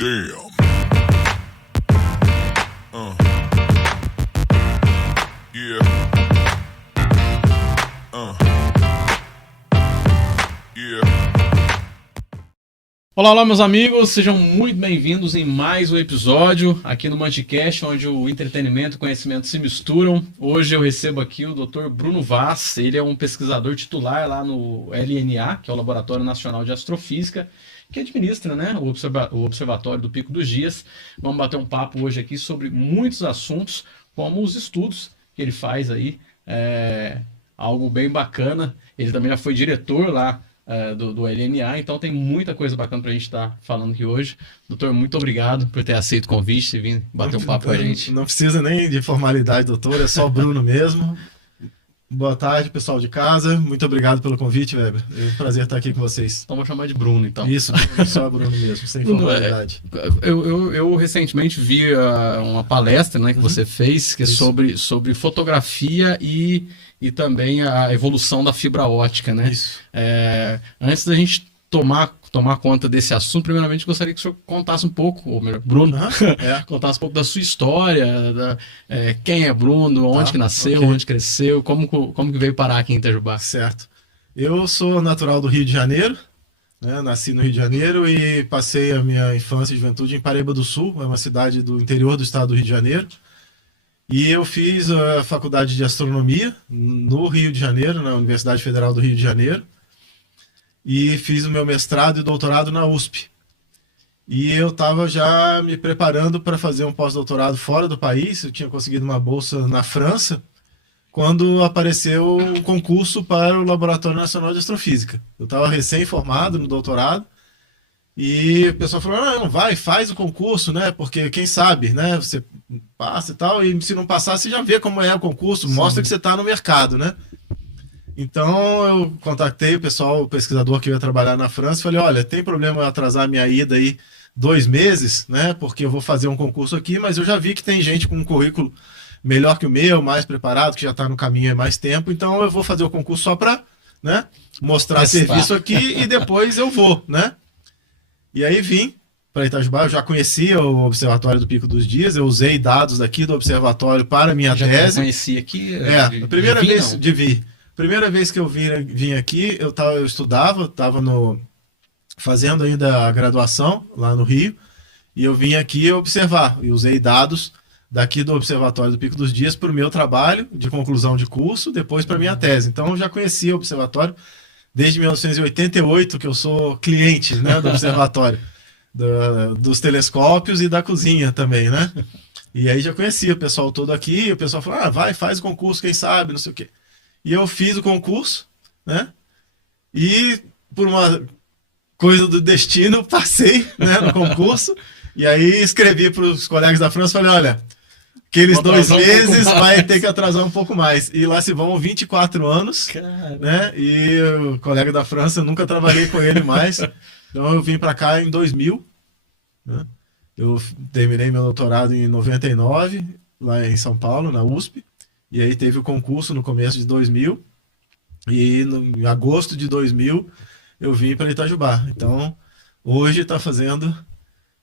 Damn. Yeah. Yeah. Olá, olá, meus amigos, sejam muito bem-vindos em mais um episódio aqui no Manticast, onde o entretenimento e o conhecimento se misturam. Hoje eu recebo aqui o Dr. Bruno Vaz, ele é um pesquisador titular lá no LNA, que é o Laboratório Nacional de Astrofísica, que administra, né, o Observatório do Pico dos Dias. Vamos bater um papo hoje aqui sobre muitos assuntos, como os estudos que ele faz aí, algo bem bacana. Ele também já foi diretor lá do LNA, então tem muita coisa bacana pra gente estar falando aqui hoje. Doutor, muito obrigado por ter aceito o convite e vir bater um papo com a gente. Não precisa nem de formalidade, doutor, é só o Bruno mesmo. Boa tarde, pessoal de casa. Muito obrigado pelo convite, Weber. É um prazer estar aqui com vocês. Então vou chamar de Bruno, então. Isso, só Bruno mesmo, sem formalidade. Eu recentemente vi uma palestra, né, que você fez, que é sobre fotografia e também a evolução da fibra ótica, né? Isso. Antes da gente tomar conta desse assunto, primeiramente gostaria que o senhor contasse um pouco, ou melhor, Bruno, contasse um pouco da sua história, quem é Bruno, onde que nasceu, onde cresceu, como que veio parar aqui em Itajubá. Certo. Eu sou natural do Rio de Janeiro, né? Nasci no Rio de Janeiro e passei a minha infância e juventude em Paraíba do Sul, é uma cidade do interior do estado do Rio de Janeiro. E eu fiz a faculdade de astronomia no Rio de Janeiro, na Universidade Federal do Rio de Janeiro. E fiz o meu mestrado e doutorado na USP. E eu estava já me preparando para fazer um pós-doutorado fora do país. Eu tinha conseguido uma bolsa na França, quando apareceu um concurso para o Laboratório Nacional de Astrofísica. Eu estava recém-formado no doutorado, e o pessoal falou, não, faz o concurso, né? Porque quem sabe, né? Você passa e tal, e se não passar, você já vê como é o concurso, mostra que você está no mercado, né? Então eu contatei o pessoal, o pesquisador que ia trabalhar na França, e falei, olha, tem problema eu atrasar a minha ida aí 2 meses, né? Porque eu vou fazer um concurso aqui, mas eu já vi que tem gente com um currículo melhor que o meu, mais preparado, que já está no caminho há mais tempo, então eu vou fazer o concurso só para, né, mostrar serviço aqui e depois eu vou, né? E aí vim para Itajubá, eu já conhecia o Observatório do Pico dos Dias, eu usei dados daqui do observatório para a minha tese. Já conheci aqui? A primeira vez de vir. Primeira vez que eu vim aqui, eu estava fazendo ainda a graduação lá no Rio, e eu vim aqui observar, e usei dados daqui do Observatório do Pico dos Dias para o meu trabalho de conclusão de curso, depois para a minha tese. Então eu já conhecia o observatório desde 1988, que eu sou cliente, né, do observatório, dos telescópios e da cozinha também, né? E aí já conhecia o pessoal todo aqui, e o pessoal falou, faz o concurso, quem sabe, não sei o quê. E eu fiz o concurso, né? E por uma coisa do destino, passei, né, no concurso. E aí escrevi para os colegas da França, falei, olha, aqueles 2 meses vai ter que atrasar um pouco mais. E lá se vão 24 anos, né? E o colega da França, nunca trabalhei com ele mais. Então eu vim para cá em 2000, né? Eu terminei meu doutorado em 99, lá em São Paulo, na USP. E aí teve o concurso no começo de 2000, e em agosto de 2000 eu vim para Itajubá. Então, hoje está fazendo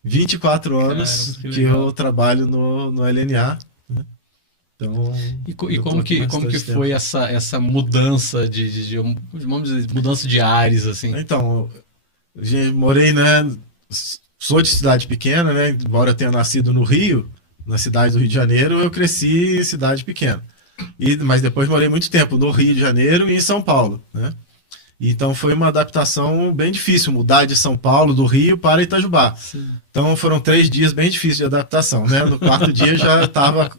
24 anos que eu trabalho no LNA. Né? Então, e como que foi essa mudança vamos dizer, mudança de ares, assim? Então, morei, né? Sou de cidade pequena, né? Embora eu tenha nascido no Rio, na cidade do Rio de Janeiro, eu cresci em cidade pequena. Mas depois morei muito tempo no Rio de Janeiro e em São Paulo, né? Então foi uma adaptação bem difícil, mudar de São Paulo, do Rio, para Itajubá. Sim. Então foram 3 dias bem difíceis de adaptação, né? No 4º dia já estava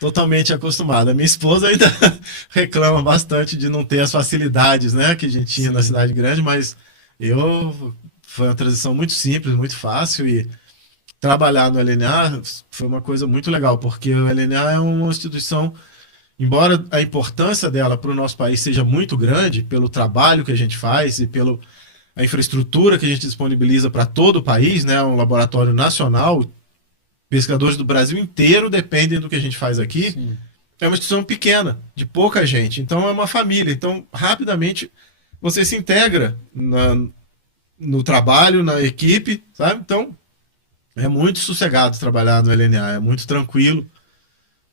totalmente acostumado. A minha esposa ainda reclama bastante de não ter as facilidades, né, que a gente tinha na cidade grande, mas foi uma transição muito simples, muito fácil, e trabalhar no LNA foi uma coisa muito legal, porque o LNA é uma instituição, embora a importância dela para o nosso país seja muito grande, pelo trabalho que a gente faz e pela infraestrutura que a gente disponibiliza para todo o país, né, um laboratório nacional, pesquisadores do Brasil inteiro dependem do que a gente faz aqui. Sim. É uma instituição pequena, de pouca gente, então é uma família, então rapidamente você se integra no trabalho, na equipe, sabe? Então É muito sossegado trabalhar no LNA, é muito tranquilo,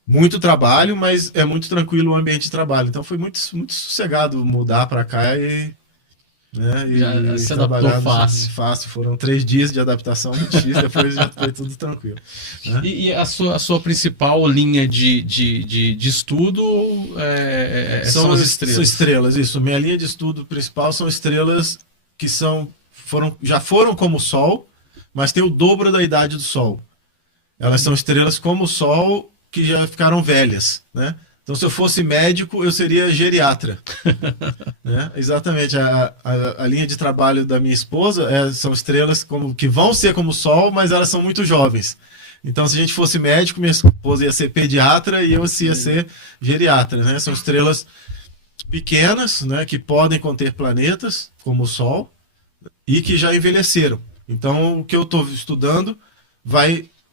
muito trabalho, mas é muito tranquilo o ambiente de trabalho. Então foi muito sossegado mudar para cá Já e se adaptou trabalhar fácil. fácil. Foram 3 dias de adaptação muito difícil, depois já foi tudo tranquilo. Né? E a sua principal linha de estudo são as estrelas? São estrelas, isso. Minha linha de estudo principal são estrelas que já foram como o Sol, mas têm o dobro da idade do Sol. Elas são estrelas como o Sol que já ficaram velhas, né? Então, se eu fosse médico, eu seria geriatra. Né? Exatamente. A linha de trabalho da minha esposa são estrelas que vão ser como o Sol, mas elas são muito jovens. Então, se a gente fosse médico, minha esposa ia ser pediatra e eu ia ser geriatra. Né? São estrelas pequenas, né, que podem conter planetas, como o Sol, e que já envelheceram. Então, o que eu estou estudando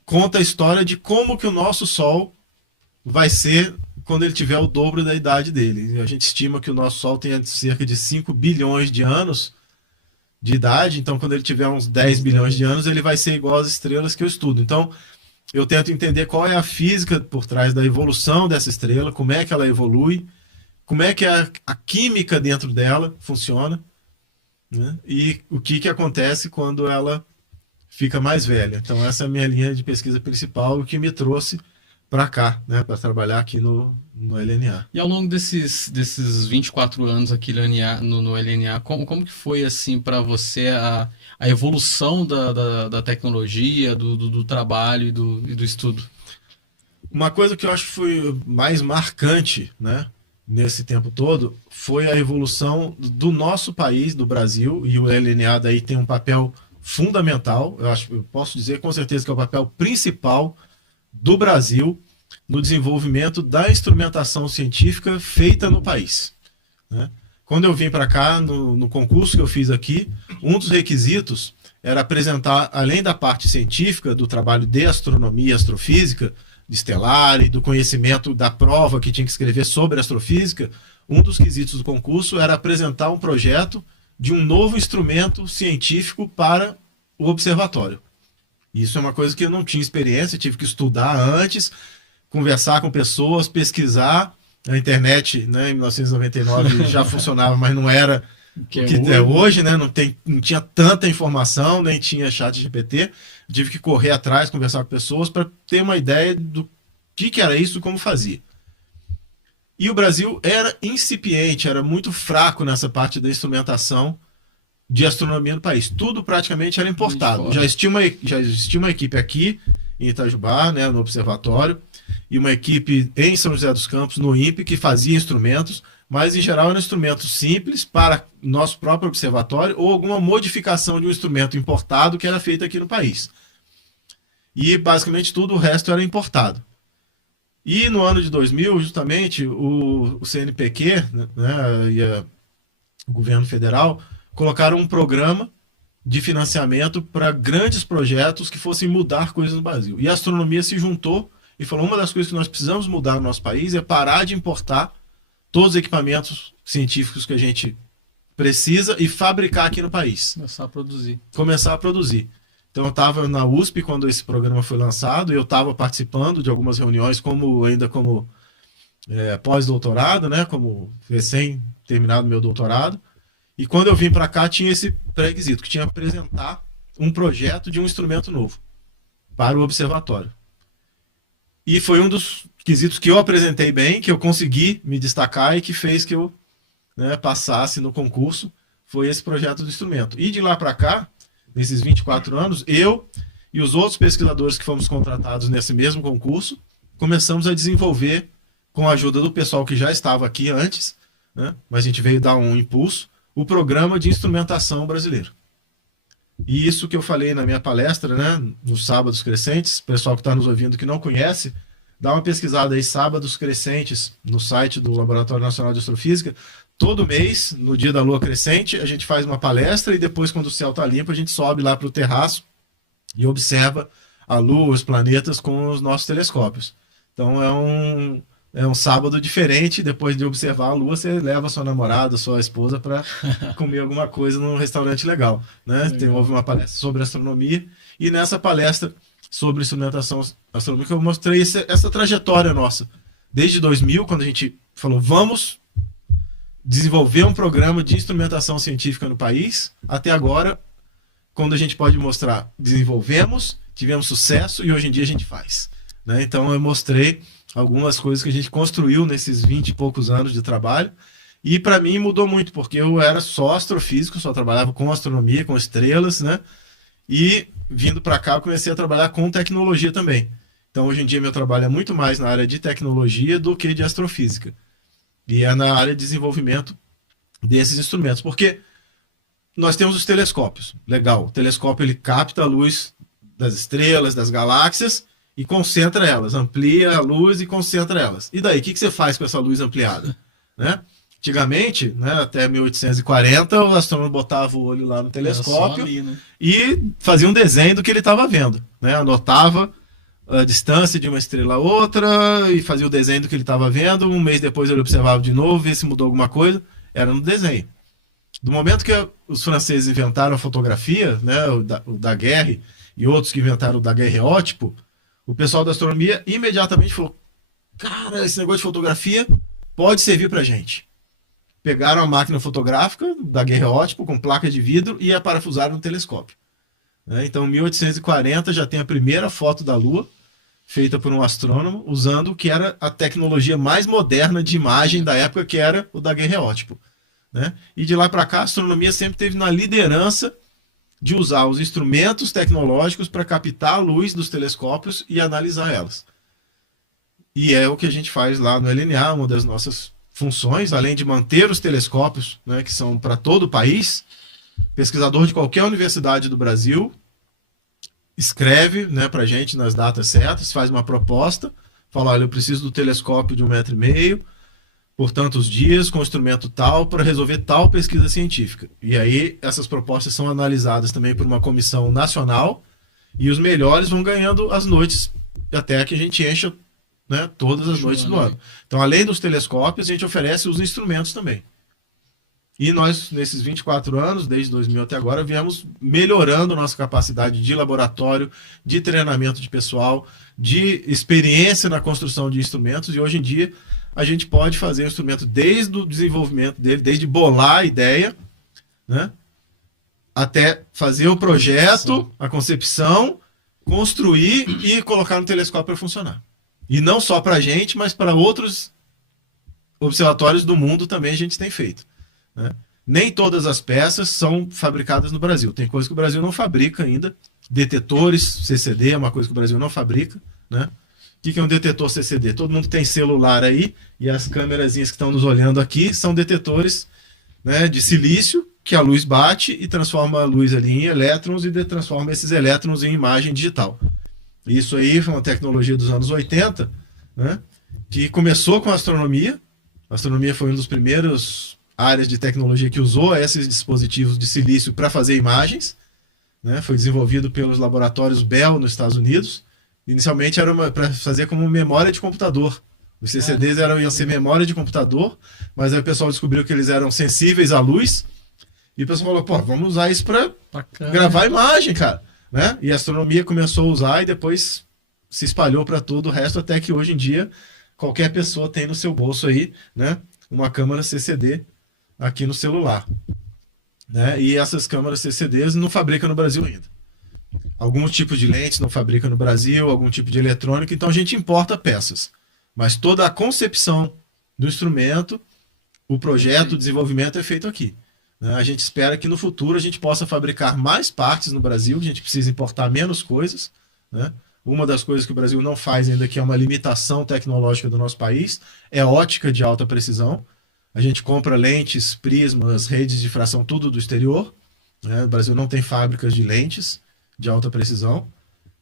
conta a história de como que o nosso Sol vai ser quando ele tiver o dobro da idade dele. A gente estima que o nosso Sol tenha cerca de 5 bilhões de anos de idade, então quando ele tiver uns 10 bilhões de anos, ele vai ser igual às estrelas que eu estudo. Então, eu tento entender qual é a física por trás da evolução dessa estrela, como é que ela evolui, como é que a química dentro dela funciona, né? E o que acontece quando ela fica mais velha. Então, essa é a minha linha de pesquisa principal, o que me trouxe para cá, né, para trabalhar aqui no LNA. E ao longo desses 24 anos aqui no LNA, como que foi assim para você a evolução da tecnologia, do trabalho e do estudo? Uma coisa que eu acho que foi mais marcante, né, nesse tempo todo, foi a evolução do nosso país, do Brasil, e o LNA daí tem um papel fundamental, eu posso dizer com certeza que é o papel principal do Brasil no desenvolvimento da instrumentação científica feita no país. Né? Quando eu vim para cá, no concurso que eu fiz aqui, um dos requisitos era apresentar, além da parte científica, do trabalho de astronomia e astrofísica, de estelar e do conhecimento da prova que tinha que escrever sobre astrofísica, um dos quesitos do concurso era apresentar um projeto de um novo instrumento científico para o observatório. Isso é uma coisa que eu não tinha experiência, tive que estudar antes, conversar com pessoas, pesquisar. A internet, né, em 1999 já funcionava, mas não era o que é hoje, né? Não tinha tanta informação, nem tinha chat GPT. Tive que correr atrás, conversar com pessoas para ter uma ideia do que era isso e como fazia. E o Brasil era incipiente, era muito fraco nessa parte da instrumentação de astronomia no país. Tudo praticamente era importado. Já existia uma equipe aqui em Itajubá, né, no observatório, e uma equipe em São José dos Campos, no INPE, que fazia instrumentos, mas em geral eram instrumentos simples para nosso próprio observatório ou alguma modificação de um instrumento importado que era feito aqui no país. E basicamente tudo o resto era importado. E no ano de 2000, justamente, o CNPq, né, e o governo federal colocaram um programa de financiamento para grandes projetos que fossem mudar coisas no Brasil. E a astronomia se juntou e falou: uma das coisas que nós precisamos mudar no nosso país é parar de importar todos os equipamentos científicos que a gente precisa e fabricar aqui no país. Começar a produzir. Então eu estava na USP quando esse programa foi lançado e eu estava participando de algumas reuniões como pós-doutorado, né, como recém-terminado meu doutorado. E quando eu vim para cá tinha esse pré-requisito, que tinha que apresentar um projeto de um instrumento novo para o observatório. E foi um dos quesitos que eu apresentei bem, que eu consegui me destacar e que fez que eu, né, passasse no concurso, foi esse projeto do instrumento. E de lá para cá, nesses 24 anos, eu e os outros pesquisadores que fomos contratados nesse mesmo concurso, começamos a desenvolver, com a ajuda do pessoal que já estava aqui antes, né, mas a gente veio dar um impulso, o programa de instrumentação brasileiro. E isso que eu falei na minha palestra, né, nos Sábados Crescentes, pessoal que está nos ouvindo que não conhece, dá uma pesquisada aí, Sábados Crescentes, no site do Laboratório Nacional de Astrofísica. Todo mês, no dia da lua crescente, a gente faz uma palestra e depois, quando o céu está limpo, a gente sobe lá para o terraço e observa a lua, os planetas com os nossos telescópios. Então é um sábado diferente. Depois de observar a lua, você leva a sua namorada, sua esposa para comer alguma coisa num restaurante legal, né? Houve uma palestra sobre astronomia E nessa palestra sobre instrumentação astronômica eu mostrei essa trajetória nossa. Desde 2000, quando a gente falou, vamos desenvolver um programa de instrumentação científica no país, até agora, quando a gente pode mostrar, desenvolvemos, tivemos sucesso e hoje em dia a gente faz. Né? Então eu mostrei algumas coisas que a gente construiu nesses 20 e poucos anos de trabalho, e para mim mudou muito, porque eu era só astrofísico, só trabalhava com astronomia, com estrelas, né? E vindo para cá eu comecei a trabalhar com tecnologia também. Então hoje em dia meu trabalho é muito mais na área de tecnologia do que de astrofísica. E é na área de desenvolvimento desses instrumentos, porque nós temos os telescópios. Legal, o telescópio ele capta a luz das estrelas, das galáxias e concentra elas, amplia a luz e concentra elas. E daí, o que você faz com essa luz ampliada? Né? Antigamente, né, até 1840, o astrônomo botava o olho lá no telescópio ali, né? e fazia um desenho do que ele estava vendo. Né? Anotava a distância de uma estrela a outra e fazia o desenho do que ele estava vendo. Um mês depois ele observava de novo, via se mudou alguma coisa. Era no desenho. Do momento que os franceses inventaram a fotografia, né, o Daguerre e outros que inventaram o daguerreótipo, o pessoal da astronomia imediatamente falou: cara, esse negócio de fotografia pode servir pra gente. Pegaram a máquina fotográfica, daguerreótipo, com placa de vidro e a parafusaram no telescópio. Então, em 1840 já tem a primeira foto da Lua, feita por um astrônomo, usando o que era a tecnologia mais moderna de imagem da época, que era o daguerreótipo. Né? E de lá para cá, a astronomia sempre teve na liderança de usar os instrumentos tecnológicos para captar a luz dos telescópios e analisar elas. E é o que a gente faz lá no LNA, uma das nossas funções, além de manter os telescópios, né, que são para todo o país. Pesquisador de qualquer universidade do Brasil escreve, né, para a gente nas datas certas, faz uma proposta, fala: olha, eu preciso do telescópio de 1,5 metro por tantos dias, com instrumento tal, para resolver tal pesquisa científica. E aí essas propostas são analisadas também por uma comissão nacional, e os melhores vão ganhando as noites, até que a gente encha, né, todas as noites do ano. Então, além dos telescópios, a gente oferece os instrumentos também. E nós, nesses 24 anos, desde 2000 até agora, viemos melhorando nossa capacidade de laboratório, de treinamento de pessoal, de experiência na construção de instrumentos, e hoje em dia a gente pode fazer o instrumento desde o desenvolvimento dele, desde bolar a ideia, né, até fazer o projeto, a concepção, construir e colocar no telescópio para funcionar. E não só para a gente, mas para outros observatórios do mundo também a gente tem feito. Né? Nem todas as peças são fabricadas no Brasil. Tem coisa que o Brasil não fabrica ainda. Detetores CCD é uma coisa que o Brasil não fabrica. Né? O que é um detetor CCD? Todo mundo tem celular aí, e as câmerazinhas que estão nos olhando aqui são detetores, né, de silício, que a luz bate e transforma a luz ali em elétrons e transforma esses elétrons em imagem digital. Isso aí foi uma tecnologia dos anos 80, né, que começou com a astronomia. A astronomia foi uma das primeiras áreas de tecnologia que usou esses dispositivos de silício para fazer imagens. Né, foi desenvolvido pelos laboratórios Bell nos Estados Unidos. Inicialmente era para fazer como memória de computador. Os CCDs iam ser memória de computador, mas aí o pessoal descobriu que eles eram sensíveis à luz, e o pessoal falou: pô, vamos usar isso para gravar imagem, cara. Né? E a astronomia começou a usar e depois se espalhou para todo o resto, até que hoje em dia qualquer pessoa tem no seu bolso aí, né, uma câmera CCD aqui no celular. Né? E essas câmeras CCDs não fabricam no Brasil ainda. Algum tipo de lentes não fabrica no Brasil, algum tipo de eletrônica, então a gente importa peças. Mas toda a concepção do instrumento, o projeto, o desenvolvimento é feito aqui. A gente espera que no futuro a gente possa fabricar mais partes no Brasil, a gente precisa importar menos coisas. Né? Uma das coisas que o Brasil não faz ainda, que é uma limitação tecnológica do nosso país, é ótica de alta precisão. A gente compra lentes, prismas, redes de difração, tudo do exterior. Né? O Brasil não tem fábricas de lentes de alta precisão.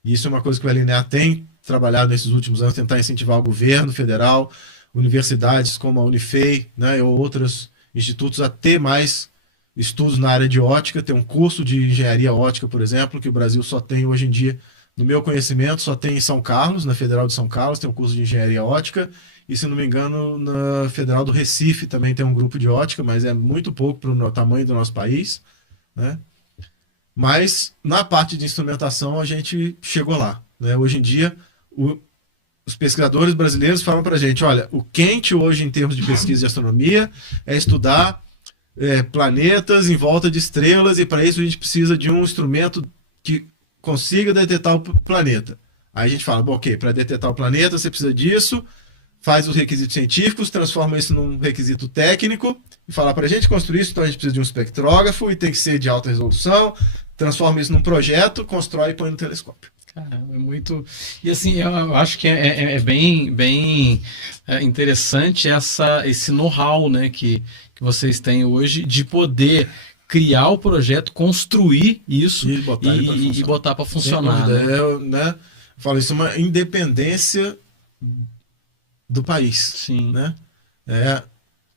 E isso é uma coisa que o LNA tem trabalhado nesses últimos anos, tentar incentivar o governo federal, universidades como a Unifei, né, ou outros institutos a ter mais estudos na área de ótica. Tem um curso de engenharia ótica, por exemplo, que o Brasil só tem hoje em dia, no meu conhecimento, só tem em São Carlos, na Federal de São Carlos, tem um curso de engenharia ótica, e se não me engano, na Federal do Recife também tem um grupo de ótica, mas é muito pouco para o tamanho do nosso país. Né? Mas na parte de instrumentação a gente chegou lá, né? Hoje em dia, os pesquisadores brasileiros falam para a gente, olha, o quente hoje em termos de pesquisa de astronomia é estudar planetas em volta de estrelas, e para isso a gente precisa de um instrumento que consiga detectar o planeta. Aí a gente fala, bom, ok, para detectar o planeta você precisa disso, faz os requisitos científicos, transforma isso num requisito técnico e fala, para a gente construir isso, então a gente precisa de um espectrógrafo e tem que ser de alta resolução, transforma isso num projeto, constrói e põe no telescópio. Caramba, é muito. E assim, eu acho que é bem interessante esse know-how, né, que vocês têm hoje de poder criar o projeto, construir isso e botar para funcionar. Né? Eu falo isso, é uma independência do país. Sim. Né? É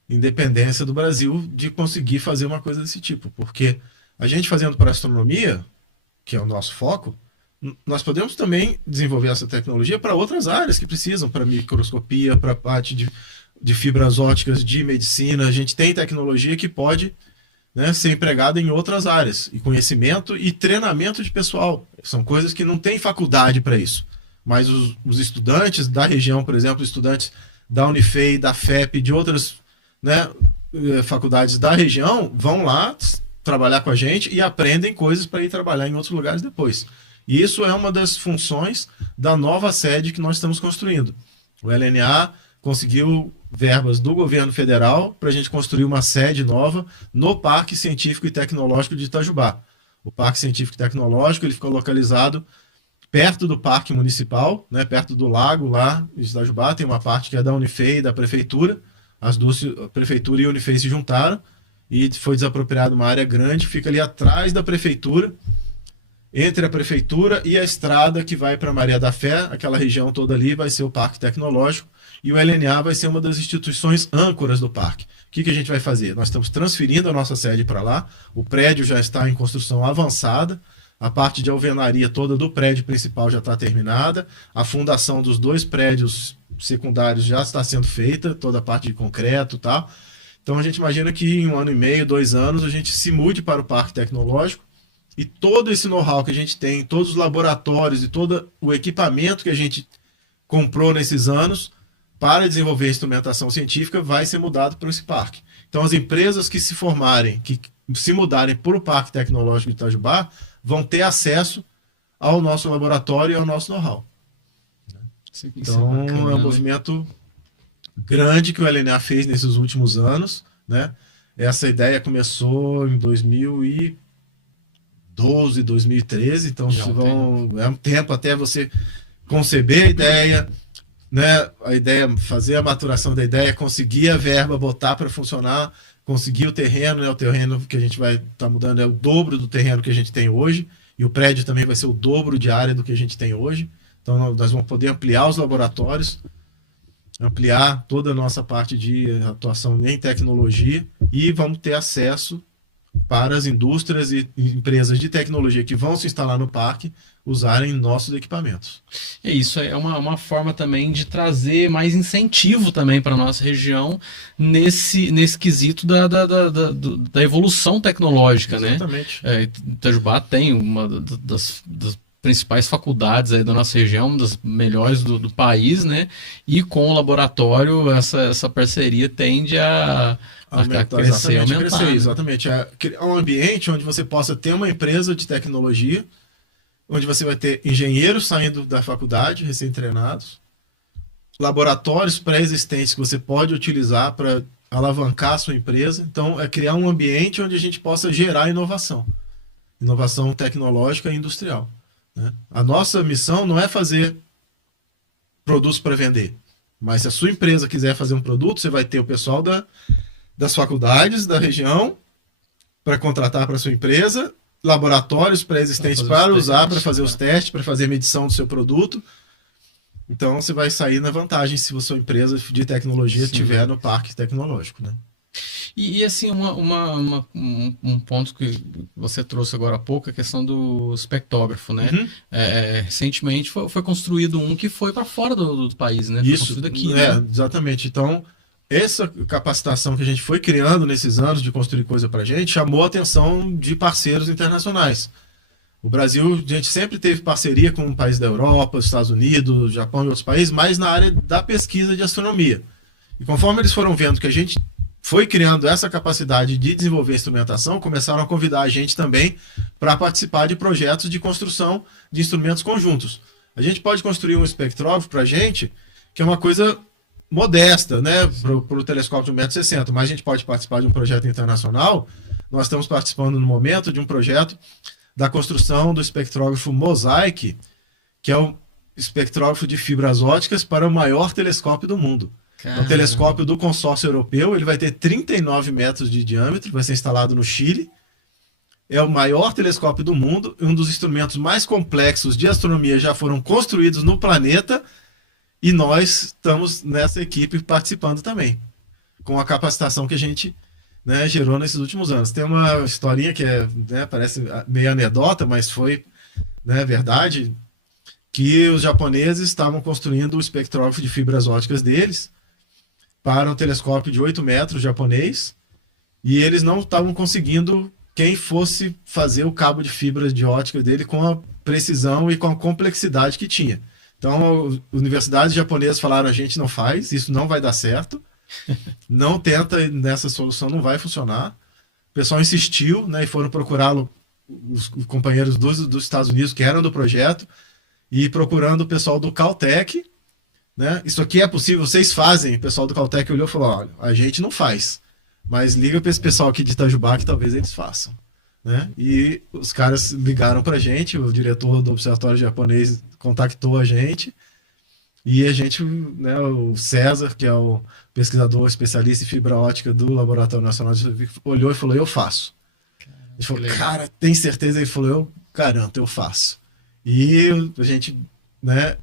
independência do Brasil de conseguir fazer uma coisa desse tipo. Porque a gente fazendo para astronomia, que é o nosso foco, nós podemos também desenvolver essa tecnologia para outras áreas que precisam, para microscopia, para a parte de fibras óticas, de medicina. A gente tem tecnologia que pode, né, ser empregada em outras áreas, e conhecimento e treinamento de pessoal. São coisas que não tem faculdade para isso. Mas os estudantes da região, por exemplo, estudantes da Unifei, da FEP, de outras, né, faculdades da região, vão lá trabalhar com a gente e aprendem coisas para ir trabalhar em outros lugares depois. E isso é uma das funções da nova sede que nós estamos construindo. O LNA conseguiu verbas do governo federal para a gente construir uma sede nova no Parque Científico e Tecnológico de Itajubá. O Parque Científico e Tecnológico ele ficou localizado perto do Parque Municipal, né, perto do lago lá em Itajubá. Tem uma parte que é da Unifei e da Prefeitura. As duas, a Prefeitura e a Unifei, se juntaram e foi desapropriada uma área grande. Fica ali atrás da Prefeitura, entre a Prefeitura e a estrada que vai para Maria da Fé. Aquela região toda ali vai ser o Parque Tecnológico. E o LNA vai ser uma das instituições âncoras do parque. O que a gente vai fazer? Nós estamos transferindo a nossa sede para lá. O prédio já está em construção avançada. A parte de alvenaria toda do prédio principal já está terminada. A fundação dos 2 prédios secundários já está sendo feita, toda a parte de concreto e tal. Então a gente imagina que em 1 ano e meio, 2 anos, a gente se mude para o Parque Tecnológico. E todo esse know-how que a gente tem, todos os laboratórios e todo o equipamento que a gente comprou nesses anos para desenvolver instrumentação científica vai ser mudado para esse parque. Então as empresas que se formarem, que se mudarem para o Parque Tecnológico de Itajubá, vão ter acesso ao nosso laboratório e ao nosso know-how. Então é um movimento grande que o LNA fez nesses últimos anos, né? Essa ideia começou em 2012, 2013, então é um tempo até você conceber a ideia, né? A ideia, fazer a maturação da ideia, conseguir a verba, botar para funcionar, conseguir o terreno, né? O terreno que a gente vai estar mudando é o dobro do terreno que a gente tem hoje, e o prédio também vai ser o dobro de área do que a gente tem hoje. Então nós vamos poder ampliar os laboratórios, ampliar toda a nossa parte de atuação em tecnologia, e vamos ter acesso para as indústrias e empresas de tecnologia que vão se instalar no parque usarem nossos equipamentos. É isso, é uma forma também de trazer mais incentivo também para a nossa região nesse quesito da evolução tecnológica. Exatamente. Né? Itajubá tem uma das principais faculdades aí da nossa região, uma das melhores do país, né? E com o laboratório essa parceria tende a crescer, aumentar. Né? Exatamente. É um ambiente onde você possa ter uma empresa de tecnologia, onde você vai ter engenheiros saindo da faculdade, recém-treinados, laboratórios pré-existentes que você pode utilizar para alavancar a sua empresa. Então, é criar um ambiente onde a gente possa gerar inovação tecnológica e industrial. Né? A nossa missão não é fazer produtos para vender, mas se a sua empresa quiser fazer um produto, você vai ter o pessoal das faculdades da região para contratar para sua empresa, laboratórios pré-existentes para usar, para fazer os testes, para fazer medição do seu produto. Então você vai sair na vantagem se a sua empresa de tecnologia estiver no parque tecnológico. Né? E assim, um ponto que você trouxe agora há pouco, a questão do espectógrafo, né? Uhum. Recentemente foi construído um que foi para fora do país, né? Isso, foi construído aqui, né? Exatamente. Então, essa capacitação que a gente foi criando nesses anos de construir coisa para a gente chamou a atenção de parceiros internacionais. O Brasil, a gente sempre teve parceria com países da Europa, os Estados Unidos, Japão e outros países, mas na área da pesquisa de astronomia. E conforme eles foram vendo que a gente foi criando essa capacidade de desenvolver instrumentação, começaram a convidar a gente também para participar de projetos de construção de instrumentos conjuntos. A gente pode construir um espectrógrafo para a gente, que é uma coisa modesta, né, para o telescópio de 1,60 m, mas a gente pode participar de um projeto internacional. Nós estamos participando no momento de um projeto da construção do espectrógrafo Mosaic, que é o espectrógrafo de fibras óticas para o maior telescópio do mundo. É um telescópio do consórcio europeu, ele vai ter 39 metros de diâmetro, vai ser instalado no Chile. É o maior telescópio do mundo, um dos instrumentos mais complexos de astronomia já foram construídos no planeta, e nós estamos nessa equipe participando também, com a capacitação que a gente, né, gerou nesses últimos anos. Tem uma historinha que né, parece meio anedota, mas foi, né, verdade, que os japoneses estavam construindo o espectrógrafo de fibras óticas deles para um telescópio de 8 metros japonês, e eles não estavam conseguindo quem fosse fazer o cabo de fibras de ótica dele com a precisão e com a complexidade que tinha. Então, universidades japonesas falaram: a gente não faz, isso não vai dar certo, não tenta nessa solução, não vai funcionar. O pessoal insistiu, né, e foram procurá-lo, os companheiros dos Estados Unidos que eram do projeto, e procurando o pessoal do Caltech, né? Isso aqui é possível, vocês fazem? O pessoal do Caltech olhou e falou: olha, a gente não faz, mas liga para esse pessoal aqui de Itajubá que talvez eles façam, né? E os caras ligaram para a gente, o diretor do observatório japonês contactou a gente, e a gente, né, o César, que é o pesquisador especialista em fibra ótica do Laboratório Nacional de Astronomia, olhou e falou: eu faço. Ele falou: cara, tem certeza? Ele falou: eu garanto, eu faço. E a gente, né,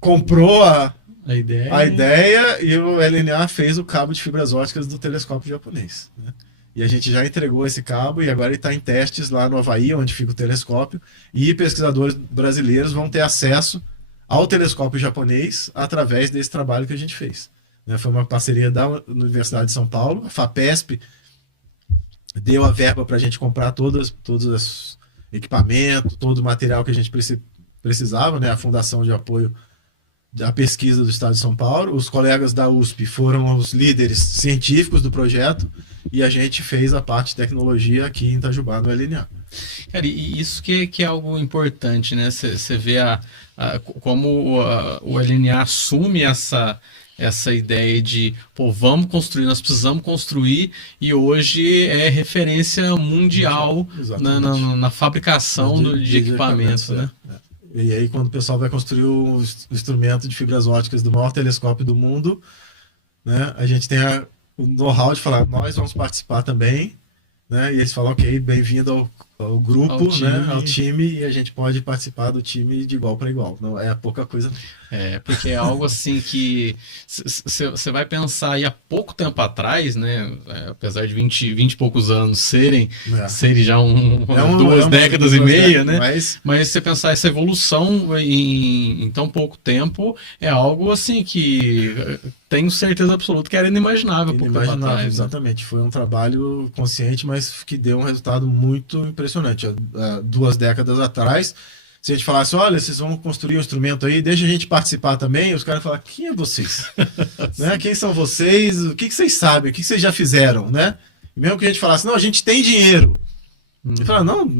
comprou a ideia, e o LNA fez o cabo de fibras óticas do telescópio japonês, né? E a gente já entregou esse cabo, e agora ele está em testes lá no Havaí, onde fica o telescópio, e pesquisadores brasileiros vão ter acesso ao telescópio japonês através desse trabalho que a gente fez, né? Foi uma parceria da Universidade de São Paulo, a FAPESP deu a verba para a gente comprar todos os equipamentos, todo o material que a gente precisava, né? A Fundação de Apoio à Pesquisa do Estado de São Paulo, os colegas da USP foram os líderes científicos do projeto, e a gente fez a parte de tecnologia aqui em Itajubá, no LNA. Cara, e isso que é algo importante, né? Você vê como o LNA assume essa ideia de, pô, vamos construir, nós precisamos construir, e hoje é referência mundial na fabricação de equipamentos, né? E aí, quando o pessoal vai construir o instrumento de fibras óticas do maior telescópio do mundo, né, a gente tem o know-how de falar: nós vamos participar também, né? E eles falam: ok, bem-vindo ao grupo, ao time, e a gente pode participar do time de igual para igual. Não é pouca coisa. Porque é algo assim que você vai pensar aí há pouco tempo atrás, né? Apesar de 20 e poucos anos serem já duas décadas e meia, né? Mas você pensar essa evolução em tão pouco tempo é algo assim que tenho certeza absoluta que era inimaginável pouco tempo atrás. Exatamente. Foi um trabalho consciente, mas que deu um resultado muito impressionante. Há 2 décadas atrás, se a gente falasse: olha, vocês vão construir um instrumento aí, deixa a gente participar também, os caras falam: quem é vocês? Né? Quem são vocês? O que vocês sabem? O que vocês já fizeram? Né? E mesmo que a gente falasse: não, a gente tem dinheiro. Ele fala: não,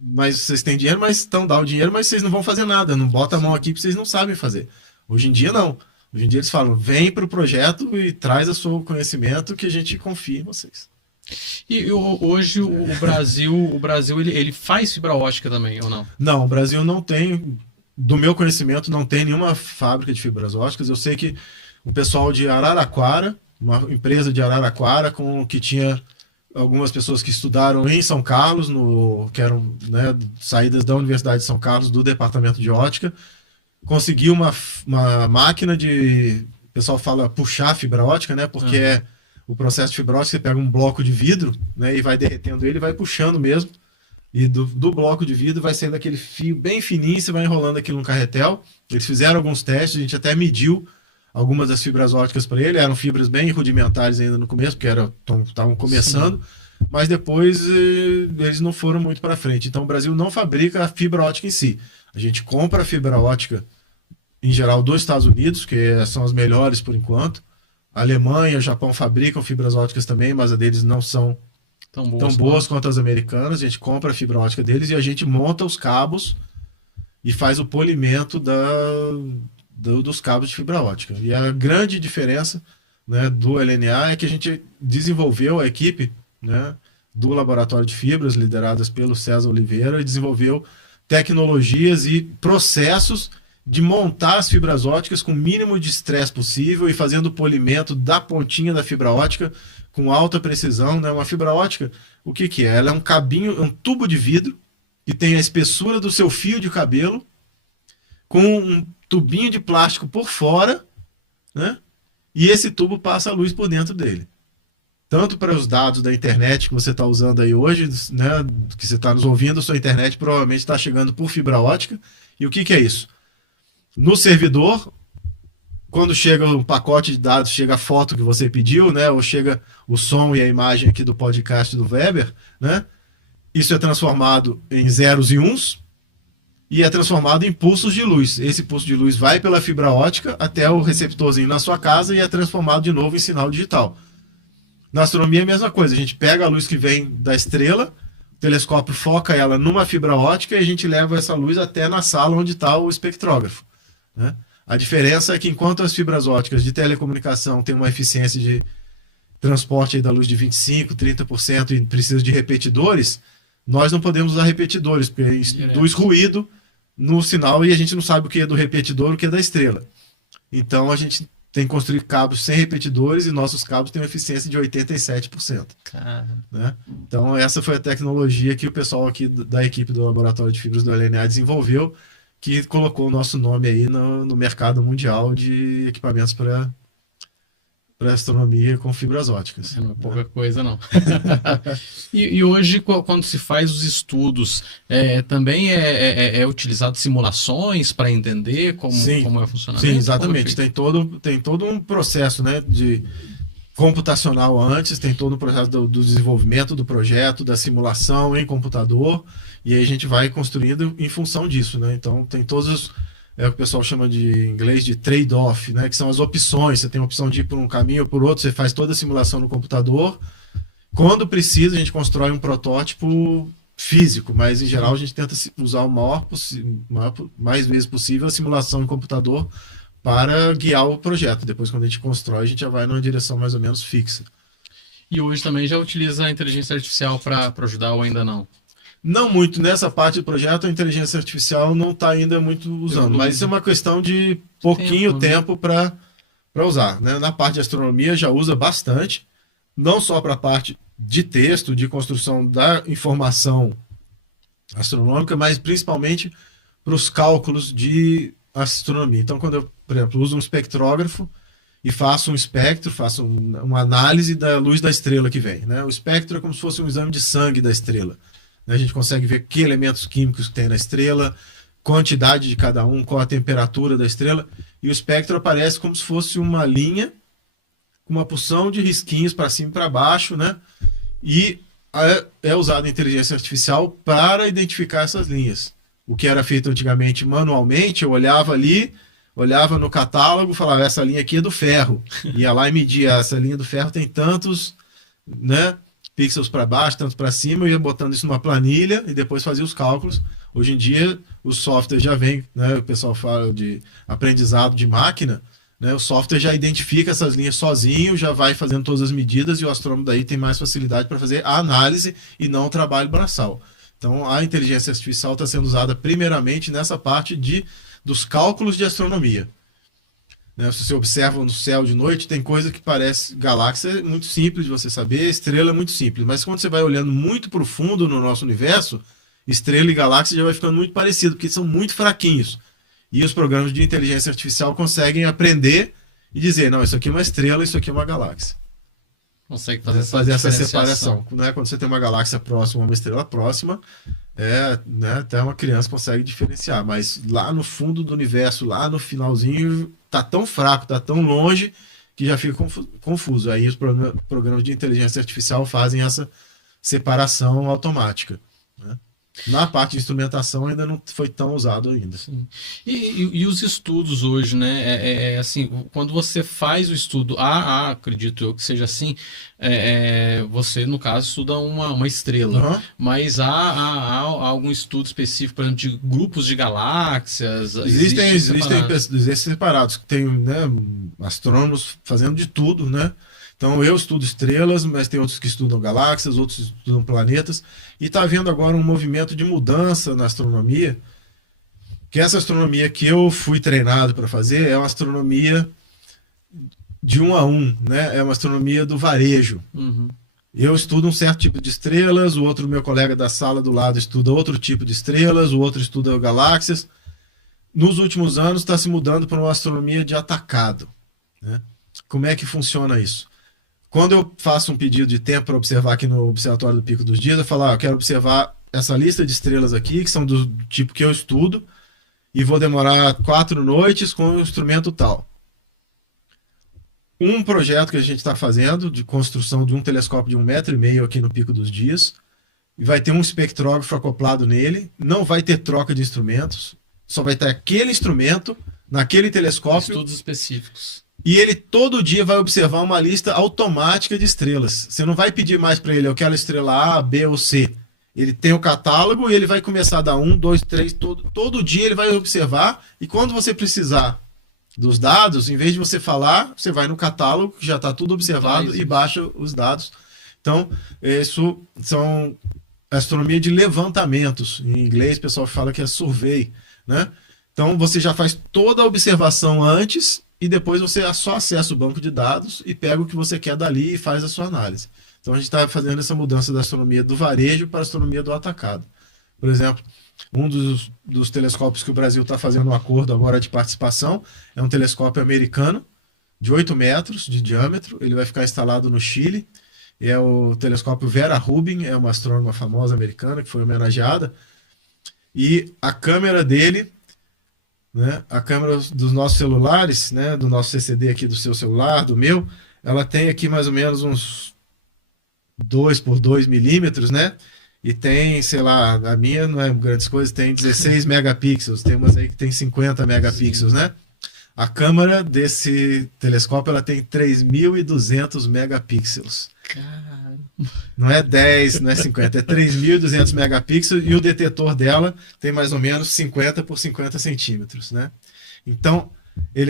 mas vocês têm dinheiro, mas então dá o dinheiro, mas vocês não vão fazer nada, não bota a mão aqui porque vocês não sabem fazer. Hoje em dia não. Hoje em dia eles falam: vem para o projeto e traz o seu conhecimento que a gente confia em vocês. E hoje o Brasil ele faz fibra ótica também, ou não? Não, o Brasil não tem, do meu conhecimento, não tem nenhuma fábrica de fibras óticas. Eu sei que o pessoal de Araraquara, uma empresa de Araraquara, que tinha algumas pessoas que estudaram em São Carlos, que eram, né, saídas da Universidade de São Carlos, do departamento de ótica, conseguiu uma máquina de, o pessoal fala puxar fibra ótica, né, porque o processo de fibra ótica, você pega um bloco de vidro, né, e vai derretendo ele, vai puxando mesmo, e do bloco de vidro vai saindo aquele fio bem fininho, você vai enrolando aquilo no carretel. Eles fizeram alguns testes, a gente até mediu algumas das fibras óticas para ele, eram fibras bem rudimentares ainda no começo, porque estavam começando. Sim. mas depois eles não foram muito para frente. Então o Brasil não fabrica a fibra ótica em si. A gente compra a fibra ótica, em geral, dos Estados Unidos, que são as melhores por enquanto. A Alemanha e o Japão fabricam fibras óticas também, mas a deles não são tão boas quanto as americanas. A gente compra a fibra ótica deles e a gente monta os cabos e faz o polimento dos cabos de fibra ótica. E a grande diferença, né, do LNA é que a gente desenvolveu a equipe, né, do Laboratório de Fibras, lideradas pelo César Oliveira, e desenvolveu tecnologias e processos de montar as fibras óticas com o mínimo de estresse possível e fazendo o polimento da pontinha da fibra ótica com alta precisão, né? Uma fibra ótica, o que que é? Ela é um cabinho, um tubo de vidro que tem a espessura do seu fio de cabelo com um tubinho de plástico por fora, né? E esse tubo passa a luz por dentro dele. Tanto para os dados da internet que você está usando aí hoje, né? Que você está nos ouvindo, sua internet provavelmente está chegando por fibra ótica. E o que que é isso? No servidor, quando chega um pacote de dados, chega a foto que você pediu, né? Ou chega o som e a imagem aqui do podcast do Weber, né? Isso é transformado em zeros e uns e é transformado em pulsos de luz. Esse pulso de luz vai pela fibra ótica até o receptorzinho na sua casa e é transformado de novo em sinal digital. Na astronomia é a mesma coisa. A gente pega a luz que vem da estrela, o telescópio foca ela numa fibra ótica e a gente leva essa luz até na sala onde está o espectrógrafo, né? A diferença é que enquanto as fibras óticas de telecomunicação têm uma eficiência de transporte aí da luz de 25%, 30% e precisa de repetidores, nós não podemos usar repetidores, porque induz ruído no sinal e a gente não sabe o que é do repetidor, o que é da estrela. Então a gente tem que construir cabos sem repetidores e nossos cabos têm uma eficiência de 87%. Né? Então essa foi a tecnologia que o pessoal aqui da equipe do Laboratório de Fibras do LNA desenvolveu, que colocou o nosso nome aí no mercado mundial de equipamentos para astronomia com fibras óticas. Não é pouca coisa, não. E hoje, quando se faz os estudos, também é utilizado simulações para entender como é o funcionamento? Sim, exatamente. Tem todo um processo, né, de computacional antes, tem todo o processo do desenvolvimento do projeto, da simulação em computador, e aí a gente vai construindo em função disso, né? Então tem todos os, o que o pessoal chama de em inglês de trade-off, né? Que são as opções. Você tem a opção de ir por um caminho ou por outro, você faz toda a simulação no computador. Quando precisa, a gente constrói um protótipo físico, mas em geral a gente tenta usar mais vezes possível a simulação em computador para guiar o projeto. Depois, quando a gente constrói, a gente já vai numa direção mais ou menos fixa. E hoje também já utiliza a inteligência artificial para ajudar ou ainda não? Não muito. Nessa parte do projeto, a inteligência artificial não está ainda muito usando, mas isso é uma questão de pouquinho tempo para usar, né? Na parte de astronomia já usa bastante, não só para a parte de texto, de construção da informação astronômica, mas principalmente para os cálculos de astronomia. Então, quando eu, por exemplo, uso um espectrógrafo e faço um espectro, faço uma análise da luz da estrela que vem, né? O espectro é como se fosse um exame de sangue da estrela. A gente consegue ver que elementos químicos tem na estrela, quantidade de cada um, qual a temperatura da estrela, e o espectro aparece como se fosse uma linha com uma porção de risquinhos para cima e para baixo, né? E é usada a inteligência artificial para identificar essas linhas. O que era feito antigamente manualmente, eu olhava ali, olhava no catálogo, falava, essa linha aqui é do ferro. Ia lá e media, essa linha do ferro tem tantos, né, pixels para baixo, tantos para cima, eu ia botando isso numa planilha e depois fazia os cálculos. Hoje em dia, o software já vem, né, o pessoal fala de aprendizado de máquina, né, o software já identifica essas linhas sozinho, já vai fazendo todas as medidas e o astrônomo daí tem mais facilidade para fazer a análise e não o trabalho braçal. Então, a inteligência artificial está sendo usada primeiramente nessa parte dos cálculos de astronomia. Né? Se você observa no céu de noite, tem coisa que parece galáxia, é muito simples de você saber, estrela é muito simples. Mas quando você vai olhando muito profundo no nosso universo, estrela e galáxia já vai ficando muito parecido, porque são muito fraquinhos. E os programas de inteligência artificial conseguem aprender e dizer, não, isso aqui é uma estrela, isso aqui é uma galáxia. Consegue fazer essa separação. Né? Quando você tem uma galáxia próxima, uma estrela próxima, né, até uma criança consegue diferenciar. Mas lá no fundo do universo, lá no finalzinho, tá tão fraco, tá tão longe, que já fica confuso. Aí os programas de inteligência artificial fazem essa separação automática, né? Na parte de instrumentação ainda não foi tão usado ainda. Sim. E os estudos hoje, né? Assim, quando você faz o estudo, acredito eu que seja assim, você, no caso, estuda uma estrela, Uhum. mas há algum estudo específico, por exemplo, de grupos de galáxias? Existem separado? separados, tem, né, astrônomos fazendo de tudo, né? Então eu estudo estrelas, mas tem outros que estudam galáxias, outros estudam planetas, e está havendo agora um movimento de mudança na astronomia, que essa astronomia que eu fui treinado para fazer é uma astronomia de um a um, né? É uma astronomia do varejo. Uhum. Eu estudo um certo tipo de estrelas, o outro meu colega da sala do lado estuda outro tipo de estrelas, o outro estuda galáxias. Nos últimos anos está se mudando para uma astronomia de atacado, né? Como é que funciona isso? Quando eu faço um pedido de tempo para observar aqui no Observatório do Pico dos Dias, eu falo, eu quero observar essa lista de estrelas aqui, que são do tipo que eu estudo, e vou demorar 4 noites com o instrumento tal. Um projeto que a gente está fazendo de construção de um telescópio de 1,5 m aqui no Pico dos Dias, e vai ter um espectrógrafo acoplado nele, não vai ter troca de instrumentos, só vai ter aquele instrumento naquele telescópio. Estudos específicos. E ele todo dia vai observar uma lista automática de estrelas. Você não vai pedir mais para ele, eu quero estrela A, B ou C. Ele tem o catálogo e ele vai começar a dar 1, 2, 3, todo dia ele vai observar. E quando você precisar dos dados, em vez de você falar, você vai no catálogo, que já está tudo observado, e baixa os dados. Então, isso são astronomia de levantamentos. Em inglês, o pessoal fala que é survey, né? Então, você já faz toda a observação antes e depois você só acessa o banco de dados e pega o que você quer dali e faz a sua análise. Então a gente está fazendo essa mudança da astronomia do varejo para a astronomia do atacado. Por exemplo, um dos telescópios que o Brasil está fazendo um acordo agora de participação é um telescópio americano de 8 metros de diâmetro. Ele vai ficar instalado no Chile. É o telescópio Vera Rubin, é uma astrônoma famosa americana que foi homenageada. E a câmera dele, né, a câmera dos nossos celulares, né, do nosso CCD aqui do seu celular, do meu, ela tem aqui mais ou menos uns 2 por 2 milímetros, né? E tem, sei lá, a minha não é grandes coisas, tem 16 megapixels, tem umas aí que tem 50 megapixels, né? A câmera desse telescópio ela tem 3.200 megapixels. Caramba. Não é 10, não é 50, é 3.200 megapixels e o detetor dela tem mais ou menos 50 por 50 centímetros, né? Então,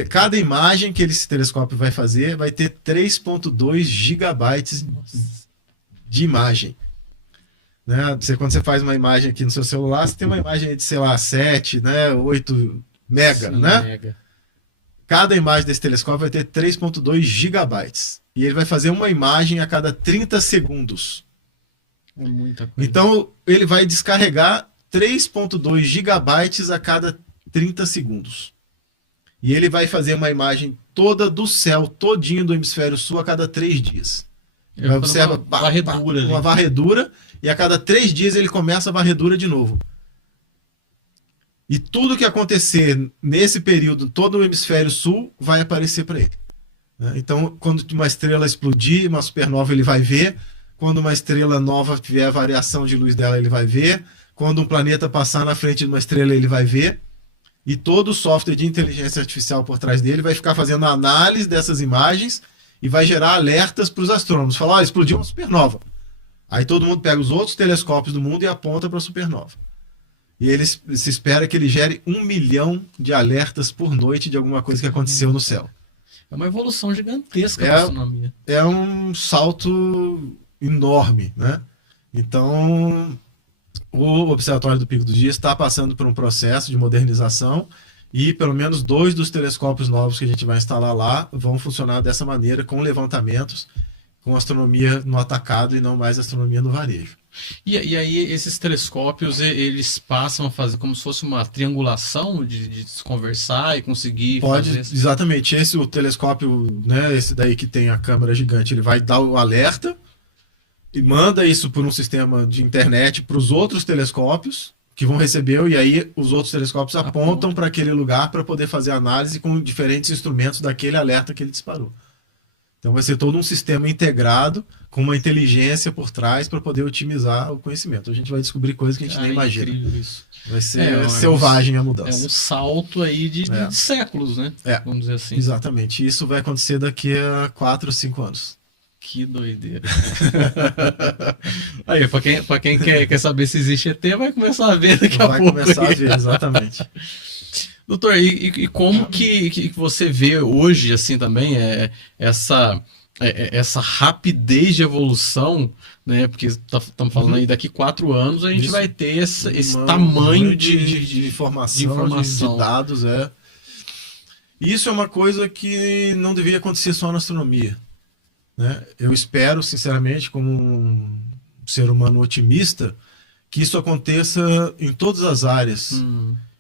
cada imagem que esse telescópio vai fazer vai ter 3,2 gigabytes de imagem. Né? Quando você faz uma imagem aqui no seu celular, você tem uma imagem de, sei lá, 7, né? 8 mega, Sim, né? mega. Cada imagem desse telescópio vai ter 3,2 gigabytes. E ele vai fazer uma imagem a cada 30 segundos. É muita coisa. Então, ele vai descarregar 3,2 gigabytes a cada 30 segundos. E ele vai fazer uma imagem toda do céu, todinho do hemisfério sul, a cada 3 dias. Vai observar uma varredura, e a cada 3 dias ele começa a varredura de novo. E tudo que acontecer nesse período, todo o hemisfério sul, vai aparecer para ele. Então, quando uma estrela explodir, uma supernova, ele vai ver. Quando uma estrela nova tiver a variação de luz dela, ele vai ver. Quando um planeta passar na frente de uma estrela, ele vai ver. E todo o software de inteligência artificial por trás dele vai ficar fazendo análise dessas imagens e vai gerar alertas para os astrônomos. Falar, explodiu uma supernova. Aí todo mundo pega os outros telescópios do mundo e aponta para a supernova. E se espera que ele gere 1 milhão de alertas por noite de alguma coisa que aconteceu no céu. É uma evolução gigantesca da astronomia. É um salto enorme, né? Então, o Observatório do Pico dos Dias está passando por um processo de modernização e pelo menos 2 dos telescópios novos que a gente vai instalar lá vão funcionar dessa maneira, com levantamentos, com astronomia no atacado e não mais astronomia no varejo. E aí esses telescópios, eles passam a fazer como se fosse uma triangulação de se conversar e conseguir fazer... Exatamente. O telescópio, né, esse daí que tem a câmera gigante, ele vai dar o alerta e manda isso por um sistema de internet para os outros telescópios que vão receber, e aí os outros telescópios apontam para aquele lugar para poder fazer análise com diferentes instrumentos daquele alerta que ele disparou. Então vai ser todo um sistema integrado com uma inteligência por trás para poder otimizar o conhecimento. A gente vai descobrir coisas que a gente nem imagina. Isso. Vai ser selvagem a mudança. É um salto aí de séculos, né? Vamos dizer assim. Exatamente. Isso vai acontecer daqui a 4 ou 5 anos. Que doideira. Aí, pra quem quer saber se existe ET, vai começar a ver daqui a pouco. Vai começar a ver, exatamente. Doutor, e como que você vê hoje, assim, também, essa rapidez de evolução, né? Porque estamos falando aí, daqui 4 anos a gente vai ter esse tamanho de informação, de dados. Isso é uma coisa que não deveria acontecer só na astronomia, né? Eu espero, sinceramente, como um ser humano otimista, que isso aconteça em todas as áreas.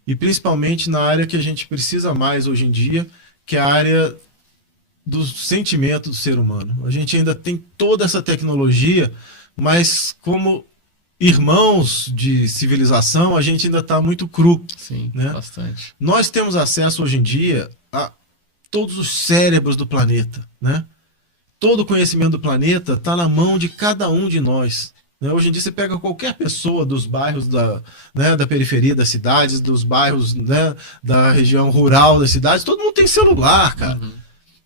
E principalmente na área que a gente precisa mais hoje em dia, que é a área do sentimento do ser humano. A gente ainda tem toda essa tecnologia, mas como irmãos de civilização, a gente ainda está muito cru. Sim, né? Bastante. Nós temos acesso hoje em dia a todos os cérebros do planeta, né? Todo o conhecimento do planeta está na mão de cada um de nós. Hoje em dia você pega qualquer pessoa dos bairros da periferia das cidades, dos bairros, né, da região rural das cidades, todo mundo tem celular, cara.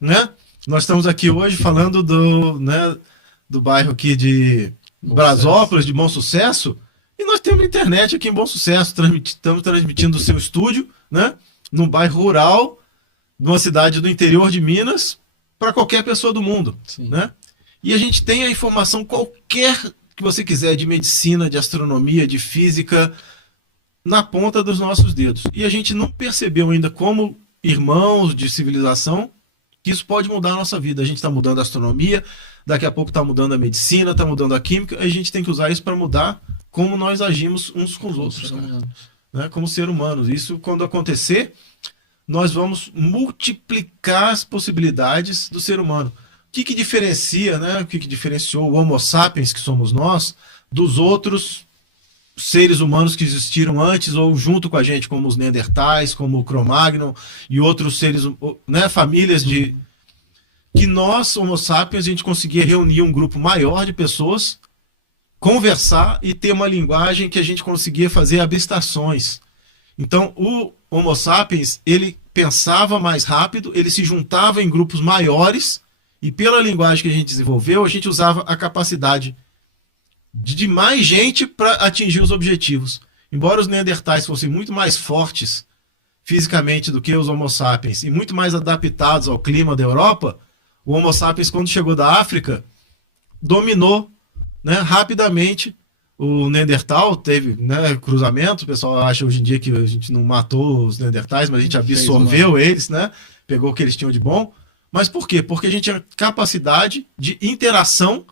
Né? Nós estamos aqui hoje falando do bairro aqui de Brasópolis, de Bom Sucesso, e nós temos internet aqui em Bom Sucesso, estamos transmitindo do seu estúdio, né, num bairro rural, numa cidade do interior de Minas, para qualquer pessoa do mundo. Né? E a gente tem a informação qualquer que você quiser de medicina, de astronomia, de física, na ponta dos nossos dedos. E a gente não percebeu ainda como irmãos de civilização que isso pode mudar a nossa vida. A gente está mudando a astronomia, daqui a pouco está mudando a medicina, está mudando a química, a gente tem que usar isso para mudar como nós agimos uns com os outros, né? Como ser humanos. Isso, quando acontecer, nós vamos multiplicar as possibilidades do ser humano. O que diferencia, né? O que diferenciou o Homo sapiens, que somos nós, dos outros seres humanos que existiram antes ou junto com a gente, como os Neandertais, como o Cro-Magnon e outros seres, né? Famílias de... Que nós, Homo sapiens, a gente conseguia reunir um grupo maior de pessoas, conversar e ter uma linguagem que a gente conseguia fazer abstrações. Então, o Homo sapiens, ele pensava mais rápido, ele se juntava em grupos maiores. E pela linguagem que a gente desenvolveu, a gente usava a capacidade de mais gente para atingir os objetivos. Embora os Neandertais fossem muito mais fortes fisicamente do que os Homo sapiens e muito mais adaptados ao clima da Europa, o Homo sapiens, quando chegou da África, dominou, né, rapidamente. O Neandertal teve, né, cruzamento. O pessoal acha hoje em dia que a gente não matou os Neandertais, mas a gente absorveu eles, né, pegou o que eles tinham de bom. Mas por quê? Porque a gente tinha capacidade de interação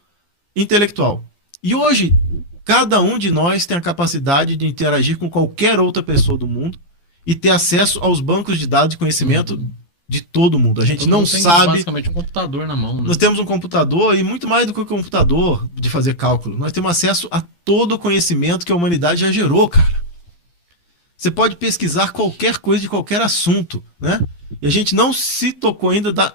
intelectual. E hoje, cada um de nós tem a capacidade de interagir com qualquer outra pessoa do mundo e ter acesso aos bancos de dados de conhecimento de todo mundo. A gente não sabe... basicamente um computador na mão. Né? Nós temos um computador e muito mais do que um computador de fazer cálculo. Nós temos acesso a todo o conhecimento que a humanidade já gerou, cara. Você pode pesquisar qualquer coisa de qualquer assunto, né? E a gente não se tocou ainda da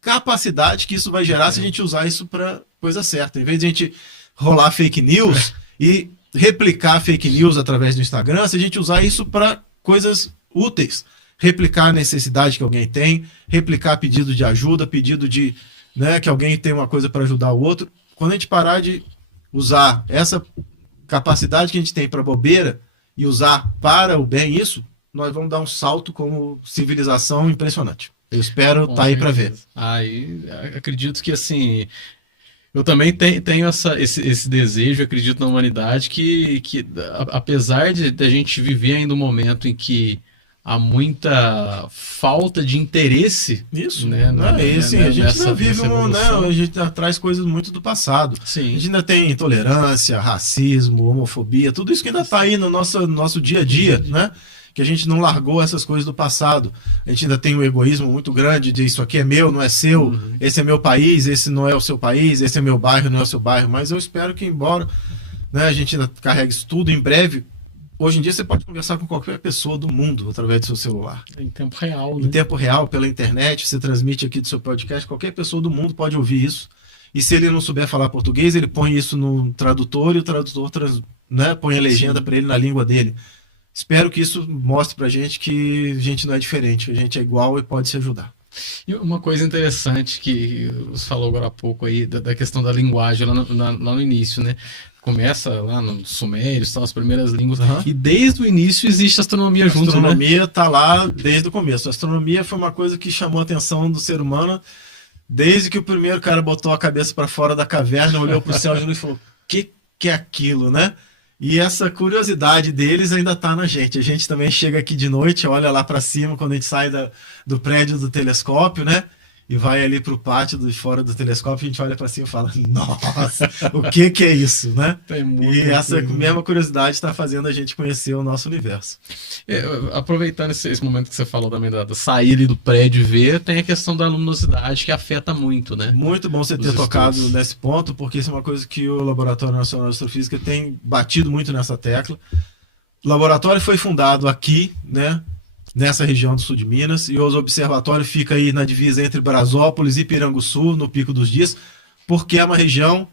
capacidade que isso vai gerar se a gente usar isso para coisa certa. Em vez de a gente rolar fake news e replicar fake news através do Instagram, se a gente usar isso para coisas úteis, replicar a necessidade que alguém tem, replicar pedido de ajuda, pedido de, né, que alguém tem uma coisa para ajudar o outro. Quando a gente parar de usar essa capacidade que a gente tem para bobeira e usar para o bem isso, nós vamos dar um salto como civilização impressionante. Eu espero estar aí para ver. Aí, acredito que, assim, eu também tenho esse desejo, acredito na humanidade, que apesar de a gente viver ainda um momento em que há muita falta de interesse. Isso, né? A gente ainda vive a gente traz coisas muito do passado. Sim. A gente ainda tem intolerância, racismo, homofobia, tudo isso que ainda está aí no nosso dia a dia, né? Que a gente não largou essas coisas do passado. A gente ainda tem um egoísmo muito grande de isso aqui é meu, não é seu, esse é meu país, esse não é o seu país, esse é meu bairro, não é o seu bairro. Mas eu espero que, embora, né, a gente ainda carregue isso tudo, em breve hoje em dia você pode conversar com qualquer pessoa do mundo através do seu celular. Em tempo real, Em né? tempo real, pela internet, você transmite aqui do seu podcast, qualquer pessoa do mundo pode ouvir isso. E se ele não souber falar português, ele põe isso no tradutor e o tradutor né, põe a legenda para ele na língua dele. Espero que isso mostre pra gente que a gente não é diferente, a gente é igual e pode se ajudar. E uma coisa interessante que você falou agora há pouco aí, da questão da linguagem lá no início, né? Começa lá nos Sumérios, são as primeiras línguas, e desde o início existe astronomia junto, né? A astronomia está lá desde o começo. A astronomia foi uma coisa que chamou a atenção do ser humano desde que o primeiro cara botou a cabeça para fora da caverna, olhou para o céu e falou: que é aquilo, né? E essa curiosidade deles ainda está na gente. A gente também chega aqui de noite, olha lá para cima quando a gente sai do prédio do telescópio, né? E vai ali para o pátio de fora do telescópio, a gente olha para cima e fala: nossa, o que é isso, né? E essa mesma curiosidade está fazendo a gente conhecer o nosso universo. Aproveitando esse momento que você falou também da saída do prédio e ver, tem a questão da luminosidade que afeta muito, né? Muito bom você ter tocado nesse ponto, porque isso é uma coisa que o Laboratório Nacional de Astrofísica tem batido muito nessa tecla. O laboratório foi fundado aqui, né? Nessa região do sul de Minas, e o observatório fica aí na divisa entre Brasópolis e Piranguçu, no Pico dos Dias, porque é uma região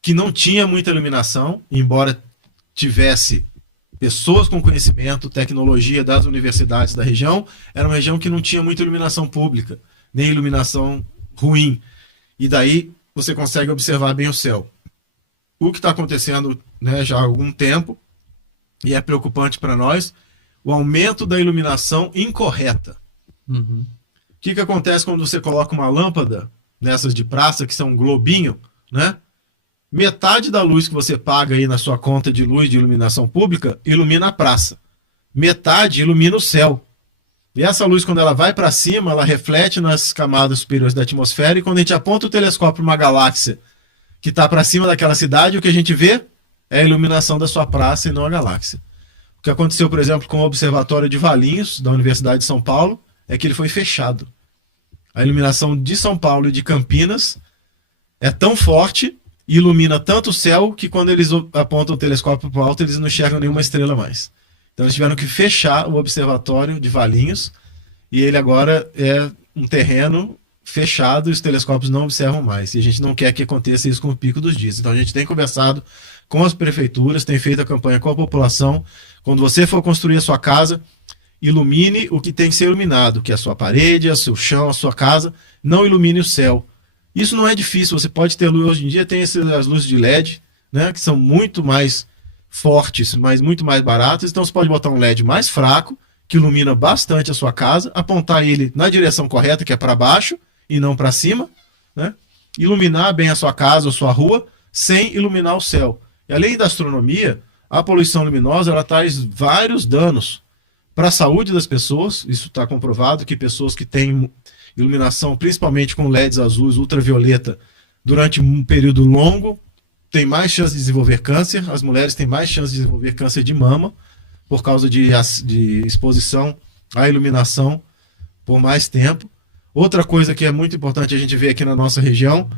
que não tinha muita iluminação, embora tivesse pessoas com conhecimento, tecnologia das universidades da região, era uma região que não tinha muita iluminação pública, nem iluminação ruim. E daí você consegue observar bem o céu. O que está acontecendo, né, já há algum tempo, e é preocupante para nós, o aumento da iluminação incorreta. Uhum. O que acontece quando você coloca uma lâmpada nessas de praça, que são um globinho, né? Metade da luz que você paga aí na sua conta de luz de iluminação pública ilumina a praça. Metade ilumina o céu. E essa luz, quando ela vai para cima, ela reflete nas camadas superiores da atmosfera, e quando a gente aponta o telescópio para uma galáxia que está para cima daquela cidade, o que a gente vê é a iluminação da sua praça e não a galáxia. O que aconteceu, por exemplo, com o Observatório de Valinhos, da Universidade de São Paulo, é que ele foi fechado. A iluminação de São Paulo e de Campinas é tão forte e ilumina tanto o céu que quando eles apontam o telescópio para o alto, eles não enxergam nenhuma estrela mais. Então eles tiveram que fechar o Observatório de Valinhos, e ele agora é um terreno fechado e os telescópios não observam mais. E a gente não quer que aconteça isso com o Pico dos Dias. Então a gente tem conversado com as prefeituras, tem feito a campanha com a população. Quando você for construir a sua casa, ilumine o que tem que ser iluminado, que é a sua parede, o seu chão, a sua casa. Não ilumine o céu. Isso não é difícil, você pode ter luz. Hoje em dia tem as luzes de LED, né, que são muito mais fortes, mas muito mais baratas. Então você pode botar um LED mais fraco, que ilumina bastante a sua casa, apontar ele na direção correta, que é para baixo e não para cima, né? Iluminar bem a sua casa ou sua rua, sem iluminar o céu. E além da astronomia, a poluição luminosa ela traz vários danos para a saúde das pessoas. Isso está comprovado que pessoas que têm iluminação, principalmente com LEDs azuis, ultravioleta, durante um período longo, têm mais chance de desenvolver câncer. As mulheres têm mais chance de desenvolver câncer de mama por causa de exposição à iluminação por mais tempo. Outra coisa que é muito importante a gente ver aqui na nossa região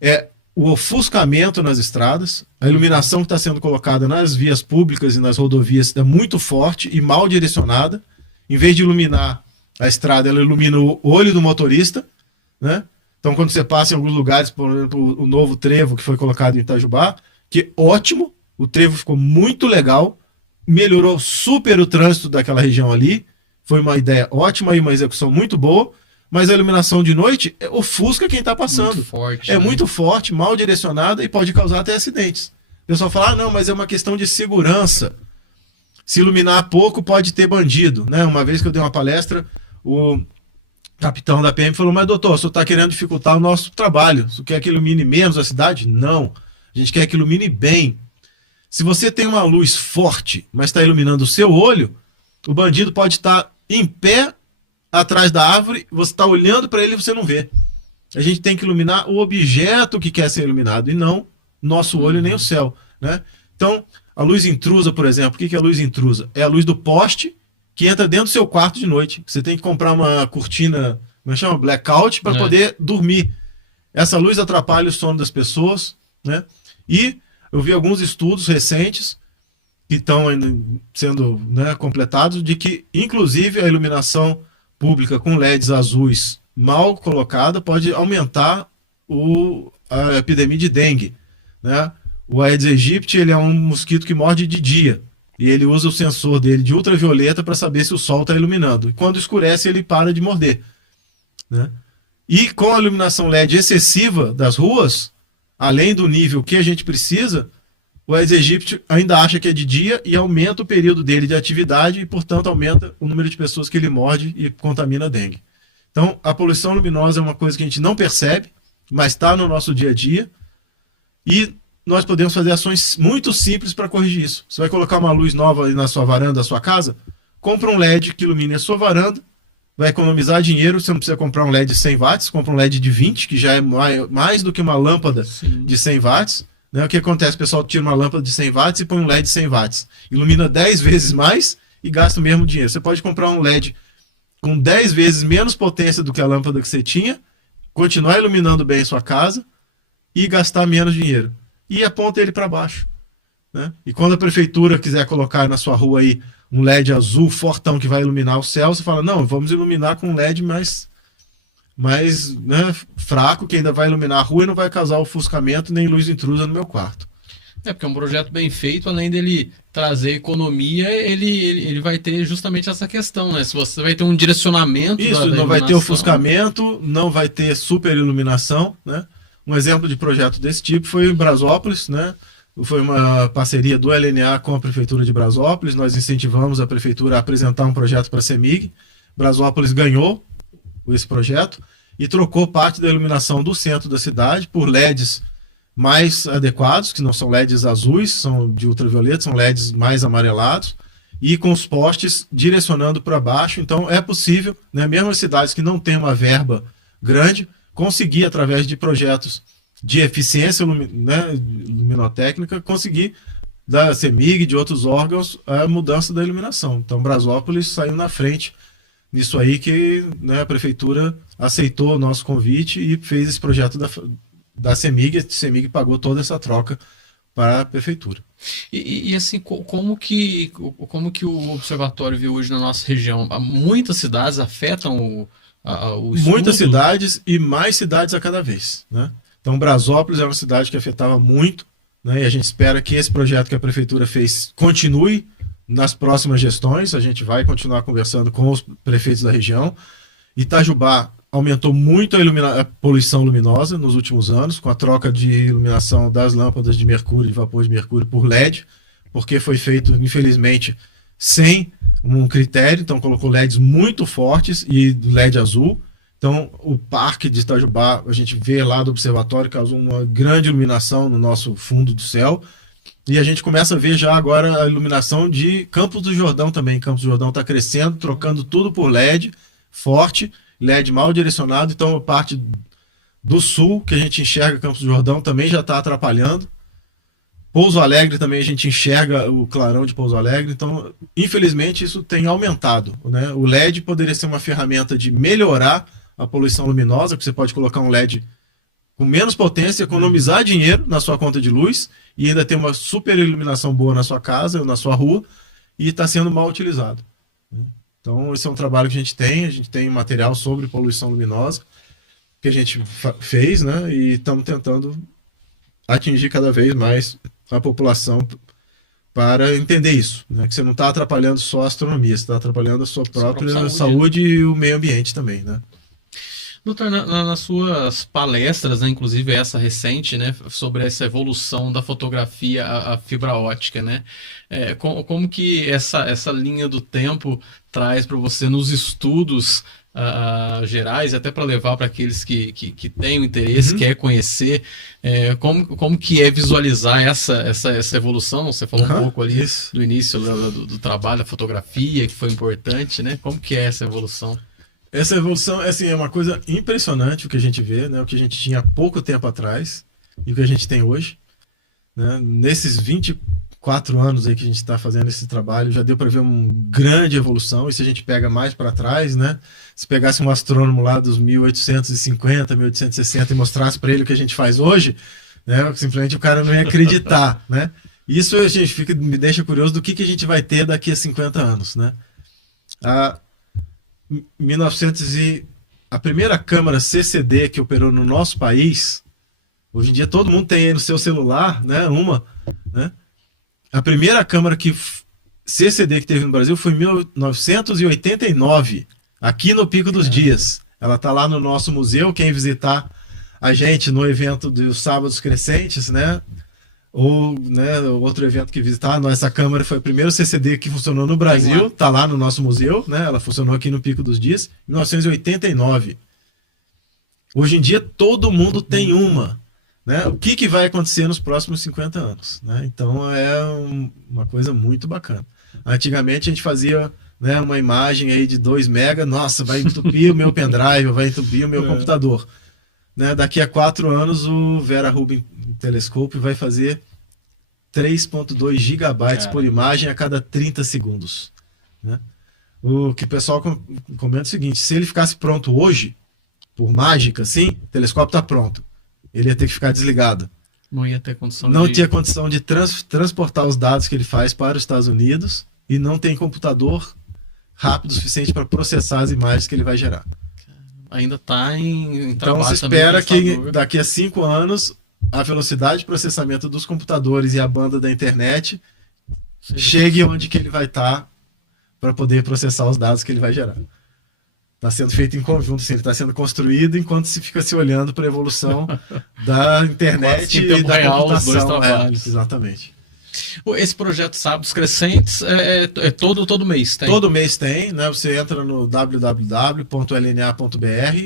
é o ofuscamento nas estradas. A iluminação que está sendo colocada nas vias públicas e nas rodovias é muito forte e mal direcionada. Em vez de iluminar a estrada, ela ilumina o olho do motorista, né? Então, quando você passa em alguns lugares, por exemplo, o novo trevo que foi colocado em Itajubá, que é ótimo, o trevo ficou muito legal, melhorou super o trânsito daquela região ali, foi uma ideia ótima e uma execução muito boa, mas a iluminação de noite ofusca quem está passando. Muito forte, é né? muito forte, mal direcionada e pode causar até acidentes. O pessoal fala, não, mas é uma questão de segurança. Se iluminar pouco, pode ter bandido, né? Uma vez que eu dei uma palestra, o capitão da PM falou, mas doutor, o senhor está querendo dificultar o nosso trabalho. O senhor quer que ilumine menos a cidade? Não. A gente quer que ilumine bem. Se você tem uma luz forte, mas está iluminando o seu olho, o bandido pode estar em pé atrás da árvore, você está olhando para ele e você não vê. A gente tem que iluminar o objeto que quer ser iluminado e não nosso olho nem o céu, né? Então, a luz intrusa, por exemplo, o que é a luz intrusa? É a luz do poste que entra dentro do seu quarto de noite. Você tem que comprar uma cortina, como é que chama? Blackout, para poder dormir. Essa luz atrapalha o sono das pessoas, né? E eu vi alguns estudos recentes que estão ainda sendo, né, completados, de que, inclusive, a iluminação pública com LEDs azuis mal colocada pode aumentar a epidemia de dengue, né? O Aedes aegypti, ele é um mosquito que morde de dia, e ele usa o sensor dele de ultravioleta para saber se o sol está iluminando. E quando escurece, ele para de morder, né? E com a iluminação LED excessiva das ruas, além do nível que a gente precisa, o Aedes aegypti ainda acha que é de dia e aumenta o período dele de atividade e, portanto, aumenta o número de pessoas que ele morde e contamina a dengue. Então, a poluição luminosa é uma coisa que a gente não percebe, mas está no nosso dia a dia, e nós podemos fazer ações muito simples para corrigir isso. Você vai colocar uma luz nova aí na sua varanda da sua casa, compra um LED que ilumine a sua varanda, vai economizar dinheiro. Você não precisa comprar um LED de 100 watts, compra um LED de 20, que já é mais do que uma lâmpada de 100 watts. Né? O que acontece? O pessoal tira uma lâmpada de 100 watts e põe um LED de 100 watts. Ilumina 10 vezes mais e gasta o mesmo dinheiro. Você pode comprar um LED com 10 vezes menos potência do que a lâmpada que você tinha, continuar iluminando bem a sua casa e gastar menos dinheiro. E aponta ele para baixo, né? E quando a prefeitura quiser colocar na sua rua aí um LED azul fortão que vai iluminar o céu, você fala, não, vamos iluminar com um LED mais, né, fraco, que ainda vai iluminar a rua e não vai causar ofuscamento nem luz intrusa no meu quarto. Porque é um projeto bem feito, além dele trazer economia, ele vai ter justamente essa questão, né? Se você vai ter um direcionamento isso, não vai ter ofuscamento, não vai ter super iluminação, né? Um exemplo de projeto desse tipo foi em Brasópolis, né? Foi uma parceria do LNA com a Prefeitura de Brasópolis. Nós incentivamos a Prefeitura a apresentar um projeto para a CEMIG. Brasópolis ganhou esse projeto e trocou parte da iluminação do centro da cidade por LEDs mais adequados, que não são LEDs azuis, são de ultravioleta, são LEDs mais amarelados, e com os postes direcionando para baixo. Então é possível, né, mesmo as cidades que não têm uma verba grande, conseguir, através de projetos de eficiência, né, luminotécnica, conseguir da CEMIG, de outros órgãos, a mudança da iluminação. Então, Brasópolis saiu na frente nisso aí, que, né, a prefeitura aceitou o nosso convite e fez esse projeto da CEMIG. A CEMIG pagou toda essa troca para a prefeitura. E assim, como que o observatório vê hoje na nossa região? Muitas cidades afetam o muitas cidades e mais cidades a cada vez, né? Então, Brasópolis é uma cidade que afetava muito, né? E a gente espera que esse projeto que a prefeitura fez continue nas próximas gestões. A gente vai continuar conversando com os prefeitos da região. Itajubá aumentou muito a poluição luminosa nos últimos anos, com a troca de iluminação das lâmpadas de mercúrio, de vapor de mercúrio, por LED, porque foi feito, infelizmente, sem um critério. Então colocou LEDs muito fortes e LED azul. Então o parque de Itajubá, a gente vê lá do observatório, causou uma grande iluminação no nosso fundo do céu. E a gente começa a ver já agora a iluminação de Campos do Jordão também. Campos do Jordão está crescendo, trocando tudo por LED forte, LED mal direcionado. Então a parte do sul que a gente enxerga Campos do Jordão também já está atrapalhando. Pouso Alegre também a gente enxerga o clarão de Pouso Alegre. Então, infelizmente, isso tem aumentado, né? O LED poderia ser uma ferramenta de melhorar a poluição luminosa, porque você pode colocar um LED com menos potência, economizar dinheiro na sua conta de luz e ainda ter uma super iluminação boa na sua casa ou na sua rua, e está sendo mal utilizado. Então, esse é um trabalho que a gente tem material sobre poluição luminosa que a gente fez, né? E estamos tentando atingir cada vez mais a população para entender isso, né? Que você não está atrapalhando só a astronomia, você está atrapalhando a sua própria saúde e o meio ambiente também, né? Doutor, nas suas palestras, né, inclusive essa recente, né, sobre essa evolução da fotografia à fibra ótica, né, como que essa linha do tempo traz para você nos estudos gerais, até para levar para aqueles que têm o interesse, quer conhecer, como que é visualizar essa evolução? Você falou um pouco ali do início do trabalho, da fotografia, que foi importante, né? Como que é essa evolução? Essa evolução, assim, é uma coisa impressionante o que a gente vê, né? O que a gente tinha há pouco tempo atrás e o que a gente tem hoje, né? Nesses 24 anos aí que a gente está fazendo esse trabalho, já deu para ver uma grande evolução. E se a gente pega mais para trás, né? Se pegasse um astrônomo lá dos 1850, 1860 e mostrasse para ele o que a gente faz hoje, né? Simplesmente o cara não ia acreditar, né? Isso, gente, me deixa curioso do que a gente vai ter daqui a 50 anos, né? A, 1900 a primeira câmera CCD que operou no nosso país, hoje em dia todo mundo tem aí no seu celular, né? Né? A primeira câmera CCD que teve no Brasil foi em 1989, aqui no Pico dos Dias. Ela está lá no nosso museu, quem visitar a gente no evento dos Sábados Crescentes, né? Ou, né, outro evento que visitar, essa câmera foi o primeiro CCD que funcionou no Brasil, tá lá no nosso museu, né? Ela funcionou aqui no Pico dos Dias, em 1989. Hoje em dia todo mundo tem uma, né? O que vai acontecer nos próximos 50 anos, né? Então é uma coisa muito bacana. Antigamente a gente fazia, né, uma imagem aí de 2 mega, nossa, vai entupir o meu pendrive, vai entupir o meu computador. Né, daqui a 4 anos o Vera Rubin Telescope vai fazer 3.2 gigabytes por imagem a cada 30 segundos. Né? O que o pessoal comenta é o seguinte: se ele ficasse pronto hoje, por mágica, assim, o telescópio está pronto. Ele ia ter que ficar desligado. Não ia ter condição tinha condição de transportar os dados que ele faz para os Estados Unidos e não tem computador rápido o suficiente para processar as imagens que ele vai gerar. Ainda está em então trabalho. Então se espera que daqui a 5 anos a velocidade de processamento dos computadores e a banda da internet chegue onde que ele vai estar para poder processar os dados que ele vai gerar. Está sendo feito em conjunto, assim, ele está sendo construído enquanto se fica se olhando para a evolução da internet e da computação. Exatamente. Esse projeto Sábados Crescentes é todo mês, tem? Todo mês tem, né? Você entra no www.lna.br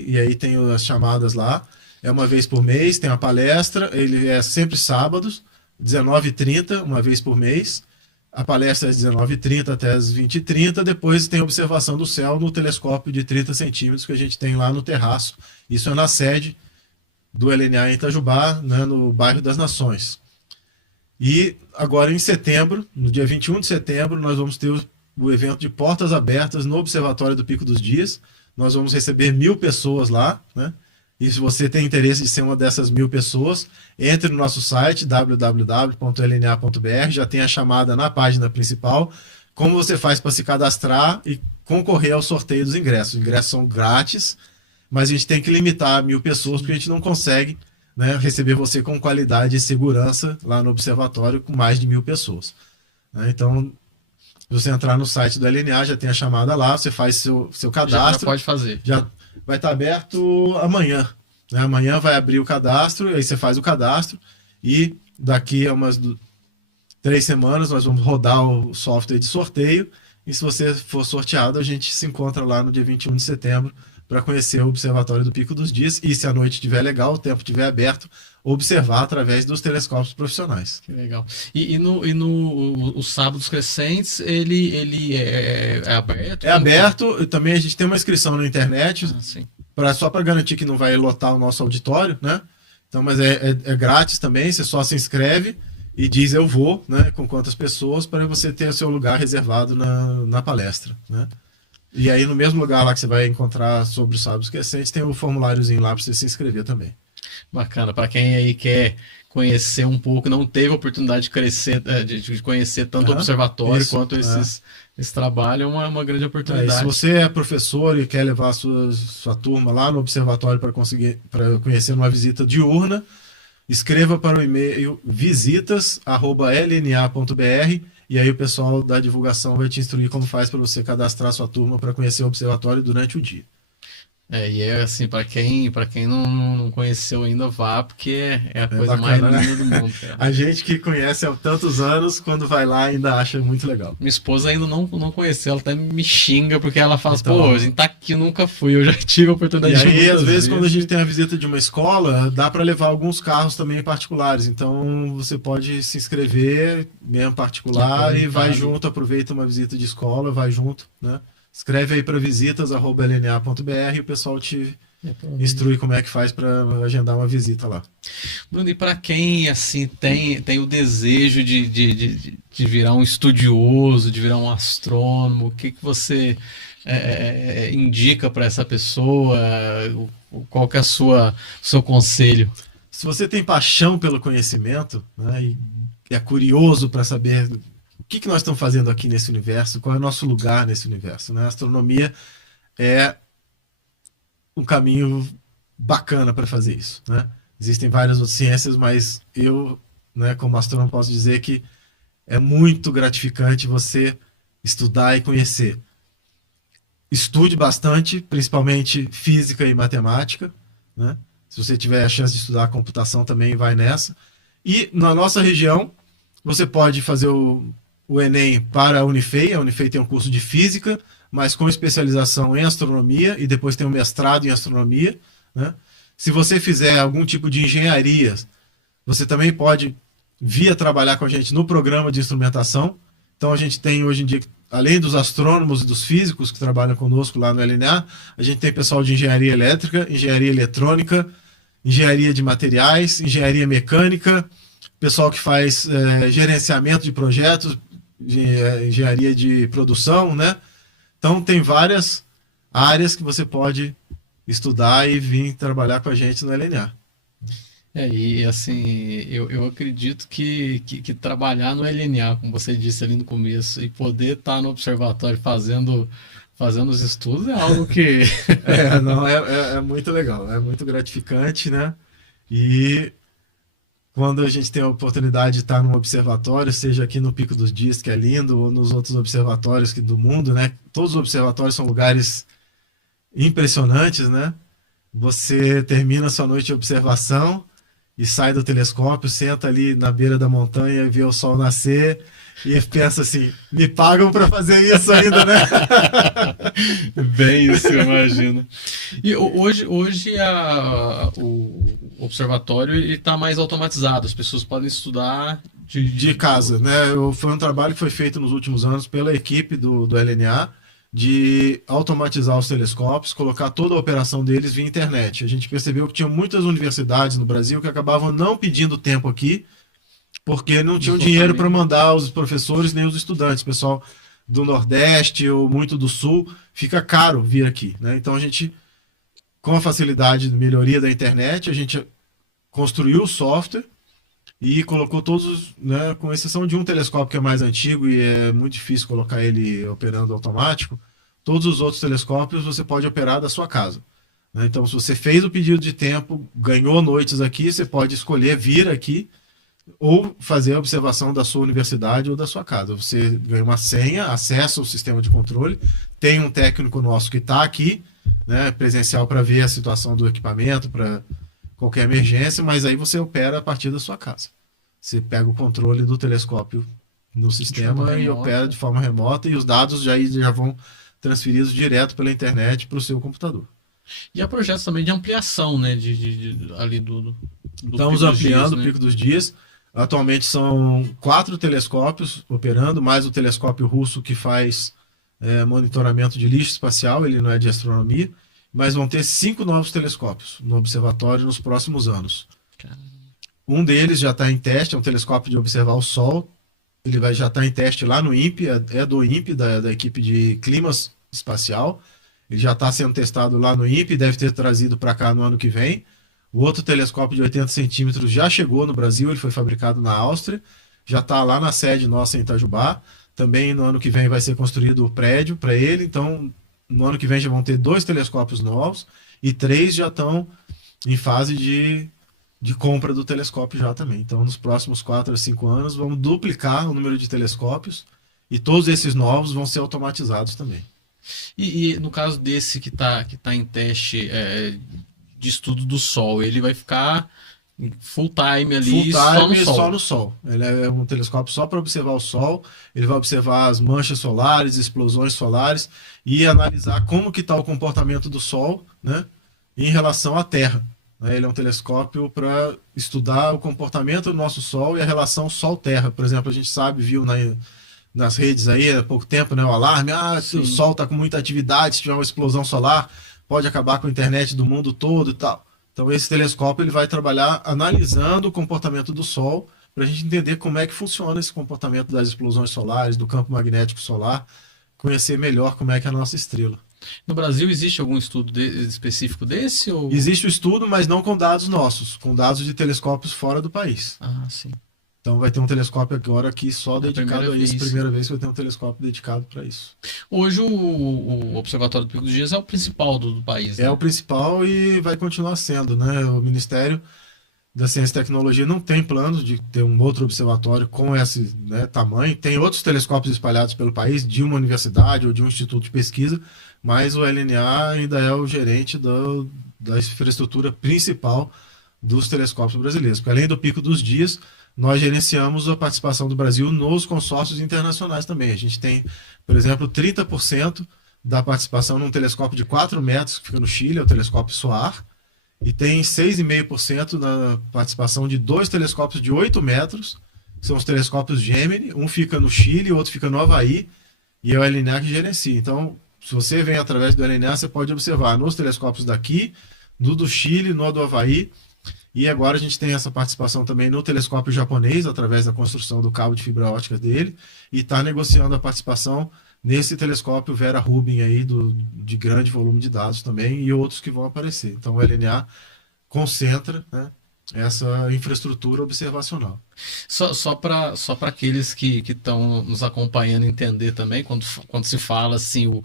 e aí tem as chamadas lá. É uma vez por mês, tem a palestra, ele é sempre sábados, 19h30, uma vez por mês. A palestra é 19h30 até as 20h30, depois tem observação do céu no telescópio de 30 centímetros que a gente tem lá no terraço. Isso é na sede do LNA em Itajubá, né, no bairro das Nações. E agora em setembro, no dia 21 de setembro, nós vamos ter o evento de portas abertas no Observatório do Pico dos Dias. Nós vamos receber 1.000 pessoas lá, né? E se você tem interesse de ser uma dessas 1.000 pessoas, entre no nosso site www.lna.br, já tem a chamada na página principal, como você faz para se cadastrar e concorrer ao sorteio dos ingressos. Os ingressos são grátis, mas a gente tem que limitar a 1.000 pessoas, porque a gente não consegue, né, receber você com qualidade e segurança lá no observatório com mais de 1.000 pessoas. Então, se você entrar no site do LNA, já tem a chamada lá, você faz seu cadastro. Já pode fazer. Já vai estar aberto amanhã. Né? Amanhã vai abrir o cadastro, aí você faz o cadastro e daqui a umas 3 semanas nós vamos rodar o software de sorteio e se você for sorteado, a gente se encontra lá no dia 21 de setembro para conhecer o Observatório do Pico dos Dias e se a noite estiver legal, o tempo estiver aberto, observar através dos telescópios profissionais. Que legal. E no Sábados Crescentes, ele é aberto? É aberto, também a gente tem uma inscrição na internet, só para garantir que não vai lotar o nosso auditório, né? Então, mas é grátis também, você só se inscreve e diz eu vou, né? Com quantas pessoas, para você ter o seu lugar reservado na palestra, né? E aí no mesmo lugar lá que você vai encontrar sobre os Sábados Crescentes, tem o formuláriozinho lá para você se inscrever também. Bacana, para quem aí quer conhecer um pouco, não teve a oportunidade de crescer, de conhecer tanto o observatório quanto esse trabalho, é uma grande oportunidade. Se você é professor e quer levar a sua turma lá no observatório para conhecer uma visita diurna, escreva para o e-mail visitas@lna.br e aí o pessoal da divulgação vai te instruir como faz para você cadastrar sua turma para conhecer o observatório durante o dia. E é assim, para quem não conheceu ainda, vá, porque é a coisa bacana, mais linda do mundo. A gente que conhece há tantos anos, quando vai lá, ainda acha muito legal. Minha esposa ainda não conheceu, ela até me xinga, porque ela fala então, pô, a gente tá aqui, nunca fui, eu já tive a oportunidade de ir. E aí, às vezes, quando a gente tem a visita de uma escola, dá para levar alguns carros também particulares, então você pode se inscrever, mesmo particular, e vai junto, aproveita uma visita de escola, vai junto, né? Escreve aí para visitas@lna.br e o pessoal te instrui como é que faz para agendar uma visita lá. Bruno, e para quem assim tem o desejo de virar um estudioso, de virar um astrônomo, o que você indica para essa pessoa? Qual que é o seu conselho? Se você tem paixão pelo conhecimento, né, e é curioso para saber o que nós estamos fazendo aqui nesse universo, qual é o nosso lugar nesse universo, né? A astronomia é um caminho bacana para fazer isso, né? Existem várias outras ciências, mas eu, né, como astrônomo, posso dizer que é muito gratificante você estudar e conhecer. Estude bastante, principalmente física e matemática, né? Se você tiver a chance de estudar computação, também vai nessa. E na nossa região, você pode fazer o Enem para a Unifei. A Unifei tem um curso de física, mas com especialização em astronomia, e depois tem um mestrado em astronomia, né? Se você fizer algum tipo de engenharia, você também pode vir a trabalhar com a gente no programa de instrumentação. Então a gente tem hoje em dia, além dos astrônomos e dos físicos que trabalham conosco lá no LNA, a gente tem pessoal de engenharia elétrica, engenharia eletrônica, engenharia de materiais, engenharia mecânica, pessoal que faz gerenciamento de projetos, engenharia de produção, né? Então tem várias áreas que você pode estudar e vir trabalhar com a gente no LNA. E assim, eu acredito que trabalhar no LNA, como você disse ali no começo, e poder estar no observatório fazendo os estudos é algo que... Não, é muito legal, é muito gratificante, né? E quando a gente tem a oportunidade de estar num observatório, seja aqui no Pico dos Dias, que é lindo, ou nos outros observatórios do mundo, né? Todos os observatórios são lugares impressionantes, né? Você termina a sua noite de observação e sai do telescópio, senta ali na beira da montanha e vê o sol nascer e pensa assim, me pagam para fazer isso ainda, né? Bem isso, eu imagino. E hoje o observatório está mais automatizado, as pessoas podem estudar de casa, né? Foi um trabalho que foi feito nos últimos anos pela equipe do LNA, de automatizar os telescópios, colocar toda a operação deles via internet. A gente percebeu que tinha muitas universidades no Brasil que acabavam não pedindo tempo aqui, porque não tinham dinheiro para mandar os professores nem os estudantes. Pessoal do Nordeste ou muito do Sul, fica caro vir aqui, né? Então a gente, com a facilidade de melhoria da internet, a gente construiu o software e colocou todos, né, com exceção de um telescópio que é mais antigo e é muito difícil colocar ele operando automático, todos os outros telescópios você pode operar da sua casa, né? Então, se você fez o pedido de tempo, ganhou noites aqui, você pode escolher vir aqui ou fazer a observação da sua universidade ou da sua casa. Você ganha uma senha, acessa o sistema de controle, tem um técnico nosso que está aqui, né, presencial, para ver a situação do equipamento, para qualquer emergência, mas aí você opera a partir da sua casa. Você pega o controle do telescópio no sistema e opera de forma remota, e os dados já vão transferidos direto pela internet para o seu computador. E há projetos também de ampliação, né, ali do Estamos ampliando o Pico dos Dias. Atualmente são 4 telescópios operando, mais o telescópio russo que faz monitoramento de lixo espacial, ele não é de astronomia, mas vão ter 5 novos telescópios no observatório nos próximos anos. Caramba. Um deles já está em teste, é um telescópio de observar o Sol. Ele já está em teste lá no INPE, é do INPE, da equipe de clima espacial. Ele já está sendo testado lá no INPE, deve ter trazido para cá no ano que vem. O outro telescópio de 80 centímetros já chegou no Brasil, ele foi fabricado na Áustria, já está lá na sede nossa em Itajubá. Também no ano que vem vai ser construído o prédio para ele, então no ano que vem já vão ter 2 telescópios novos e 3 já estão em fase de compra do telescópio já também. Então, nos próximos 4 a 5 anos, vamos duplicar o número de telescópios e todos esses novos vão ser automatizados também. E no caso desse que tá em teste de estudo do Sol, ele vai ficar full time ali, só no Sol. Ele é um telescópio só para observar o Sol. Ele vai observar as manchas solares, explosões solares e analisar como que está o comportamento do Sol, né, em relação à Terra. Ele é um telescópio para estudar o comportamento do nosso Sol e a relação Sol-Terra. Por exemplo, a gente viu nas redes aí há pouco tempo, né, o alarme, se o Sol está com muita atividade, se tiver uma explosão solar, pode acabar com a internet do mundo todo e tal. Então esse telescópio ele vai trabalhar analisando o comportamento do Sol para a gente entender como é que funciona esse comportamento das explosões solares, do campo magnético solar, conhecer melhor como é que é a nossa estrela. No Brasil existe algum estudo específico desse? Ou... Existe o estudo, mas não com dados nossos, com dados de telescópios fora do país. Ah, sim. Então vai ter um telescópio agora aqui só dedicado a isso. Primeira vez que vai ter um telescópio dedicado para isso. Hoje o Observatório do Pico dos Dias é o principal do país, né? É o principal e vai continuar sendo, né? O Ministério da Ciência e Tecnologia não tem planos de ter um outro observatório com esse, né, tamanho. Tem outros telescópios espalhados pelo país, de uma universidade ou de um instituto de pesquisa, mas o LNA ainda é o gerente da infraestrutura principal dos telescópios brasileiros. Porque além do Pico dos Dias, nós gerenciamos a participação do Brasil nos consórcios internacionais também. A gente tem, por exemplo, 30% da participação num telescópio de 4 metros que fica no Chile, é o telescópio SOAR, e tem 6,5% na participação de 2 telescópios de 8 metros, que são os telescópios Gemini, um fica no Chile, o outro fica no Havaí, e é o LNA que gerencia. Então, se você vem através do LNA, você pode observar nos telescópios daqui, no do Chile, no do Havaí, e agora a gente tem essa participação também no telescópio japonês, através da construção do cabo de fibra ótica dele, e está negociando a participação nesse telescópio Vera Rubin aí de grande volume de dados também, e outros que vão aparecer. Então o LNA concentra, né, essa infraestrutura observacional. Só para aqueles que estão nos acompanhando entender também, quando se fala assim,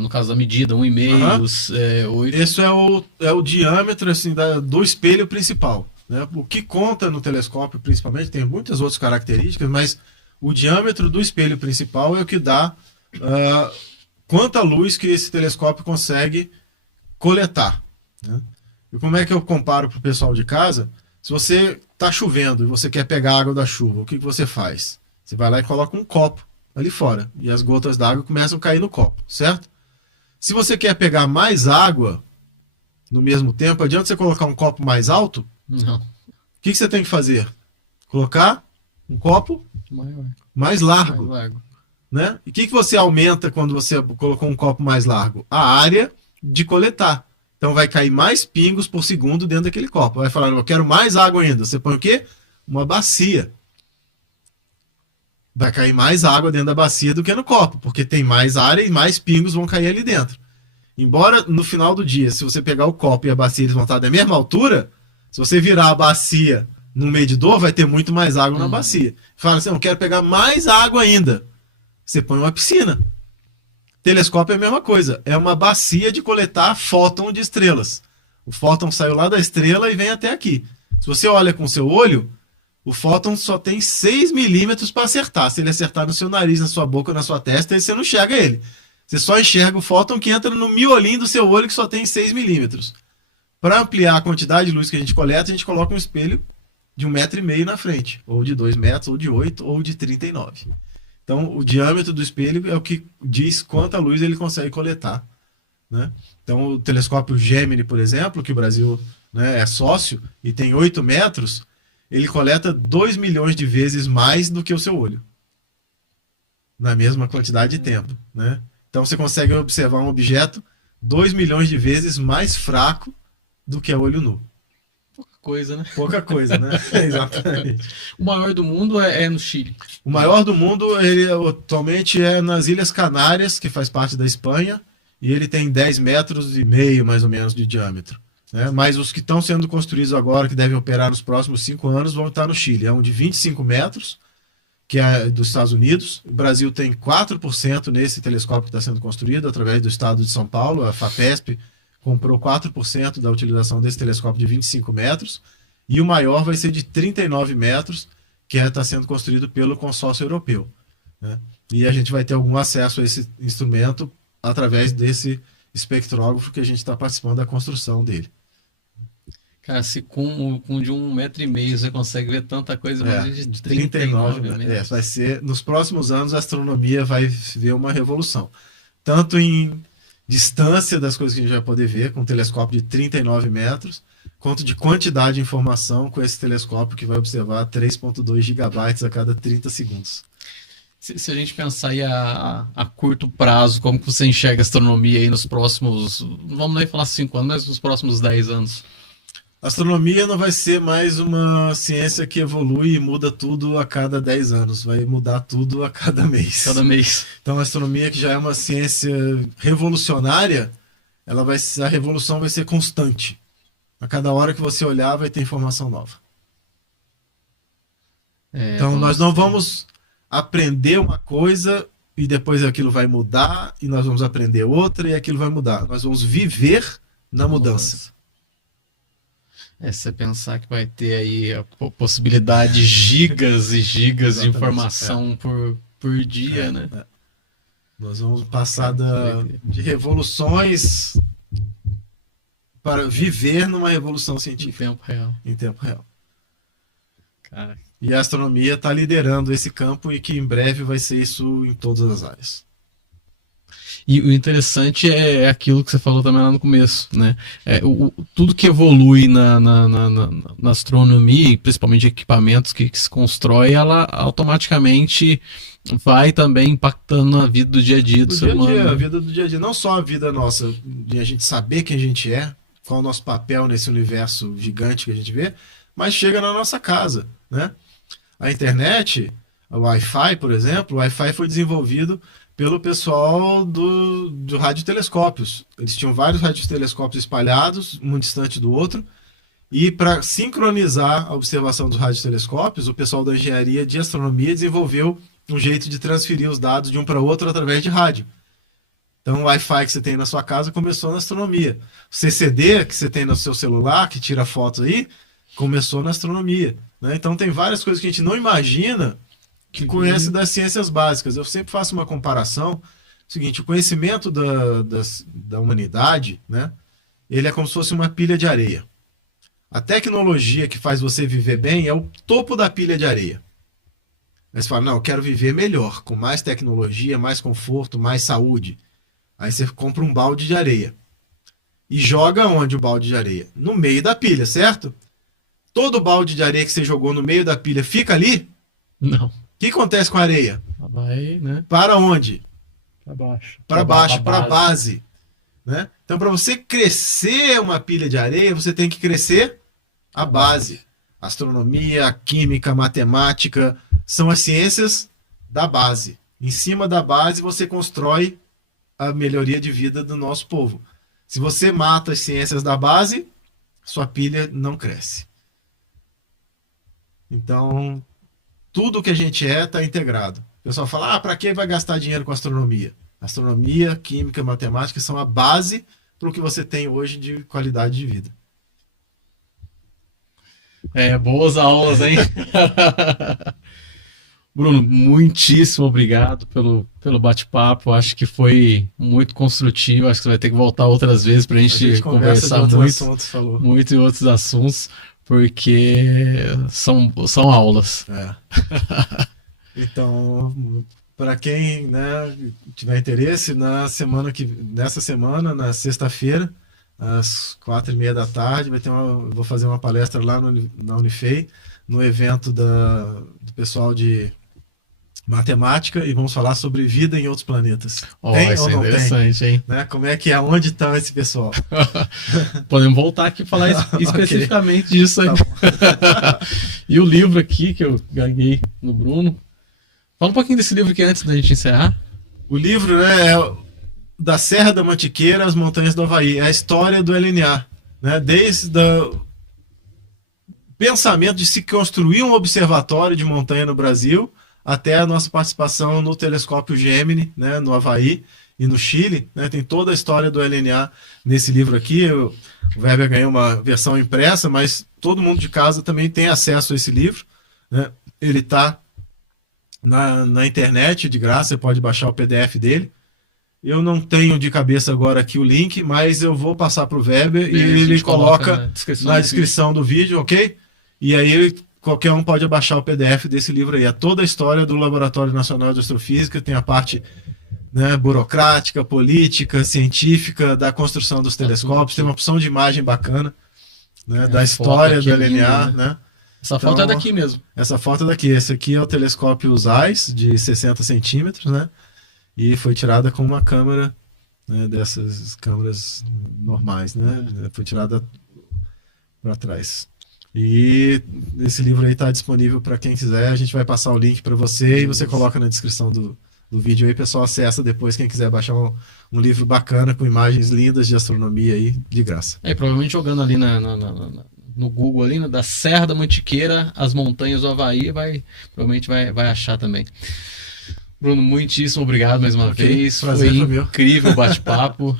no caso da medida, 1,5, 8... Esse é o diâmetro assim, do espelho principal, né? O que conta no telescópio, principalmente, tem muitas outras características, mas o diâmetro do espelho principal é o que dá quanta luz que esse telescópio consegue coletar, né? E como é que eu comparo para o pessoal de casa? Se você está chovendo e você quer pegar a água da chuva, o que você faz? Você vai lá e coloca um copo ali fora, e as gotas d'água começam a cair no copo, certo? Se você quer pegar mais água no mesmo tempo, adianta você colocar um copo mais alto? Não. O que você tem que fazer? Colocar um copo mais largo. Né? E o que você aumenta quando você colocou um copo mais largo? A área de coletar. Então vai cair mais pingos por segundo dentro daquele copo. Vai falar, eu quero mais água ainda. Você põe o quê? Uma bacia. Vai cair mais água dentro da bacia do que no copo, porque tem mais área e mais pingos vão cair ali dentro. Embora no final do dia, se você pegar o copo e a bacia eles vão estar da mesma altura, se você virar a bacia no medidor, vai ter muito mais água na bacia. Fala assim, eu quero pegar mais água ainda. Você põe uma piscina. Telescópio é a mesma coisa. É uma bacia de coletar fóton de estrelas. O fóton saiu lá da estrela e vem até aqui. Se você olha com o seu olho, o fóton só tem 6 milímetros para acertar. Se ele acertar no seu nariz, na sua boca, na sua testa, aí você não enxerga ele. Você só enxerga o fóton que entra no miolinho do seu olho, que só tem 6 milímetros. Para ampliar a quantidade de luz que a gente coleta, a gente coloca um espelho de 1,5 metro na frente. Ou de 2 metros, ou de 8, ou de 39. Então, o diâmetro do espelho é o que diz quanta luz ele consegue coletar, né? Então, o telescópio Gemini, por exemplo, que o Brasil, né, é sócio e tem 8 metros, ele coleta 2 milhões de vezes mais do que o seu olho, na mesma quantidade de tempo, né? Então, você consegue observar um objeto 2 milhões de vezes mais fraco do que a olho nu. Pouca coisa, né? Pouca coisa, né? Exatamente. O maior do mundo é no Chile. O maior do mundo, ele atualmente é nas Ilhas Canárias, que faz parte da Espanha, e ele tem 10 metros e meio, mais ou menos, de diâmetro, né? Mas os que estão sendo construídos agora, que devem operar nos próximos 5 anos, vão estar no Chile. É um de 25 metros, que é dos Estados Unidos. O Brasil tem 4% nesse telescópio que está sendo construído, através do estado de São Paulo. A FAPESP comprou 4% da utilização desse telescópio de 25 metros. E o maior vai ser de 39 metros, que está sendo construído pelo consórcio europeu, né? E a gente vai ter algum acesso a esse instrumento através desse espectrógrafo que a gente está participando da construção dele. Cara, se com de 1,5 metro você consegue ver tanta coisa, mas de 39 metros. Vai ser, nos próximos anos a astronomia vai ver uma revolução. Tanto em distância das coisas que a gente vai poder ver com um telescópio de 39 metros, quanto de quantidade de informação com esse telescópio que vai observar 3,2 gigabytes a cada 30 segundos. Se a gente pensar aí a curto prazo, como que você enxerga a astronomia aí nos próximos, não vamos nem falar 5 anos, mas nos próximos 10 anos? A astronomia não vai ser mais uma ciência que evolui e muda tudo a cada 10 anos. Vai mudar tudo a cada mês. Cada mês. Então a astronomia, que já é uma ciência revolucionária, a revolução vai ser constante. A cada hora que você olhar vai ter informação nova. Então nós não vamos aprender uma coisa e depois aquilo vai mudar e nós vamos aprender outra e aquilo vai mudar. Nós vamos viver na mudança. Se você pensar que vai ter aí a possibilidade de gigas e gigas de Exatamente, informação por dia, né? Nós vamos passar de revoluções para viver numa revolução Em científica tempo real. em tempo real. Cara, E a astronomia está liderando esse campo e que em breve vai ser isso em todas as áreas. e o interessante é aquilo que você falou também lá no começo, né? Tudo que evolui na astronomia, e principalmente equipamentos que se constrói, ela automaticamente vai também impactando na vida do dia a dia do Do ser dia a humano. dia, a vida do dia a dia, não só a vida nossa, de a gente saber quem a gente é, qual é o nosso papel nesse universo gigante que a gente vê, mas chega na nossa casa, né? A internet, o Wi-Fi, por exemplo, o Wi-Fi foi desenvolvido pelo pessoal do radiotelescópios. Eles tinham vários radiotelescópios espalhados, um distante do outro, e para sincronizar a observação dos radiotelescópios, o pessoal da engenharia de astronomia desenvolveu um jeito de transferir os dados de um para outro através de rádio. Então o Wi-Fi que você tem na sua casa começou na astronomia. O CCD que você tem no seu celular, que tira fotos aí, começou na astronomia, né? Então tem várias coisas que a gente não imagina que conhece das ciências básicas. Eu sempre faço uma comparação. Seguinte, o conhecimento da humanidade, né? Ele é como se fosse uma pilha de areia. A tecnologia que faz você viver bem é o topo da pilha de areia. Aí você fala, não, eu quero viver melhor, com mais tecnologia, mais conforto, mais saúde. Aí você compra um balde de areia. E joga onde o balde de areia? No meio da pilha, certo? Todo balde de areia que você jogou no meio da pilha fica ali? Não. O que acontece com a areia? Vai, né? Para onde? Para baixo. Para baixo, para a base. Né? Então, para você crescer uma pilha de areia, você tem que crescer a base. Astronomia, química, matemática, são as ciências da base. Em cima da base, você constrói a melhoria de vida do nosso povo. Se você mata as ciências da base, sua pilha não cresce. Então, tudo que a gente está integrado. O pessoal fala, para que vai gastar dinheiro com astronomia? Astronomia, química, matemática são a base para o que você tem hoje de qualidade de vida. Boas aulas, hein? Bruno, muitíssimo obrigado pelo bate-papo. Acho que foi muito construtivo. Acho que você vai ter que voltar outras vezes para a gente conversar muito em outros assuntos, porque são aulas. Então, para quem, né, tiver interesse, nessa semana, na sexta-feira, às 4h30 da tarde, vou fazer uma palestra lá na Unifei, no evento do pessoal de matemática, e vamos falar sobre vida em outros planetas. Tem isso ou é não interessante, tem? Hein? Né? Como é que é? Onde está esse pessoal? Podemos voltar aqui e falar especificamente disso aí. Tá E o livro aqui que eu ganhei no Bruno. Fala um pouquinho desse livro aqui antes da gente encerrar. O livro, né, é da Serra da Mantiqueira às Montanhas do Havaí. É a história do LNA. Né? Desde o pensamento de se construir um observatório de montanha no Brasil até a nossa participação no telescópio Gemini, né, no Havaí e no Chile. Né? Tem toda a história do LNA nesse livro aqui. O Weber ganhou uma versão impressa, mas todo mundo de casa também tem acesso a esse livro. Né? Ele está na internet de graça, você pode baixar o PDF dele. Eu não tenho de cabeça agora aqui o link, mas eu vou passar para o Weber e ele coloca na descrição do vídeo, ok? E aí qualquer um pode baixar o PDF desse livro aí. É toda a história do Laboratório Nacional de Astrofísica, tem a parte, né, burocrática, política, científica, da construção dos telescópios, tem uma opção de imagem bacana, né, da história do LNA, né? Essa foto é daqui mesmo. Essa foto é daqui. Esse aqui é o telescópio ZEISS, de 60 centímetros, né? E foi tirada com uma câmera, né, dessas câmeras normais, né? Foi tirada para trás. E esse livro aí está disponível para quem quiser. A gente vai passar o link para você e você coloca na descrição do vídeo aí. O pessoal acessa depois, quem quiser baixar um livro bacana com imagens lindas de astronomia aí, de graça. Provavelmente jogando ali no Google ali, né, da Serra da Mantiqueira, as montanhas do Havaí, provavelmente vai achar também. Bruno, muitíssimo obrigado mais uma vez. Prazer Foi meu. incrível o bate-papo.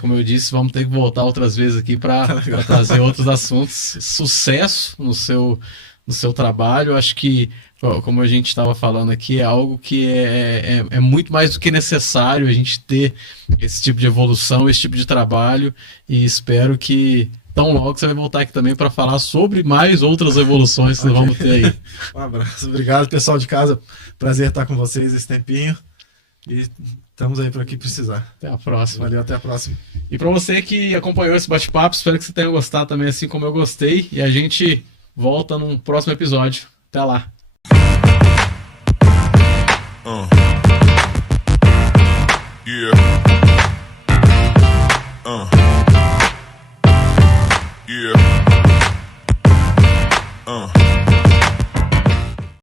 Como eu disse, vamos ter que voltar outras vezes aqui para trazer outros assuntos. Sucesso no seu trabalho. Acho que, como a gente estava falando aqui, é algo que é muito mais do que necessário a gente ter esse tipo de evolução, esse tipo de trabalho. E espero que tão logo você vai voltar aqui também para falar sobre mais outras evoluções que nós vamos ter aí. Um abraço, obrigado pessoal de casa, prazer estar com vocês esse tempinho e estamos aí para o que precisar. Até a próxima. Valeu, até a próxima. E para você que acompanhou esse bate-papo, espero que você tenha gostado também, assim como eu gostei, e a gente volta num próximo episódio. Até lá. Yeah.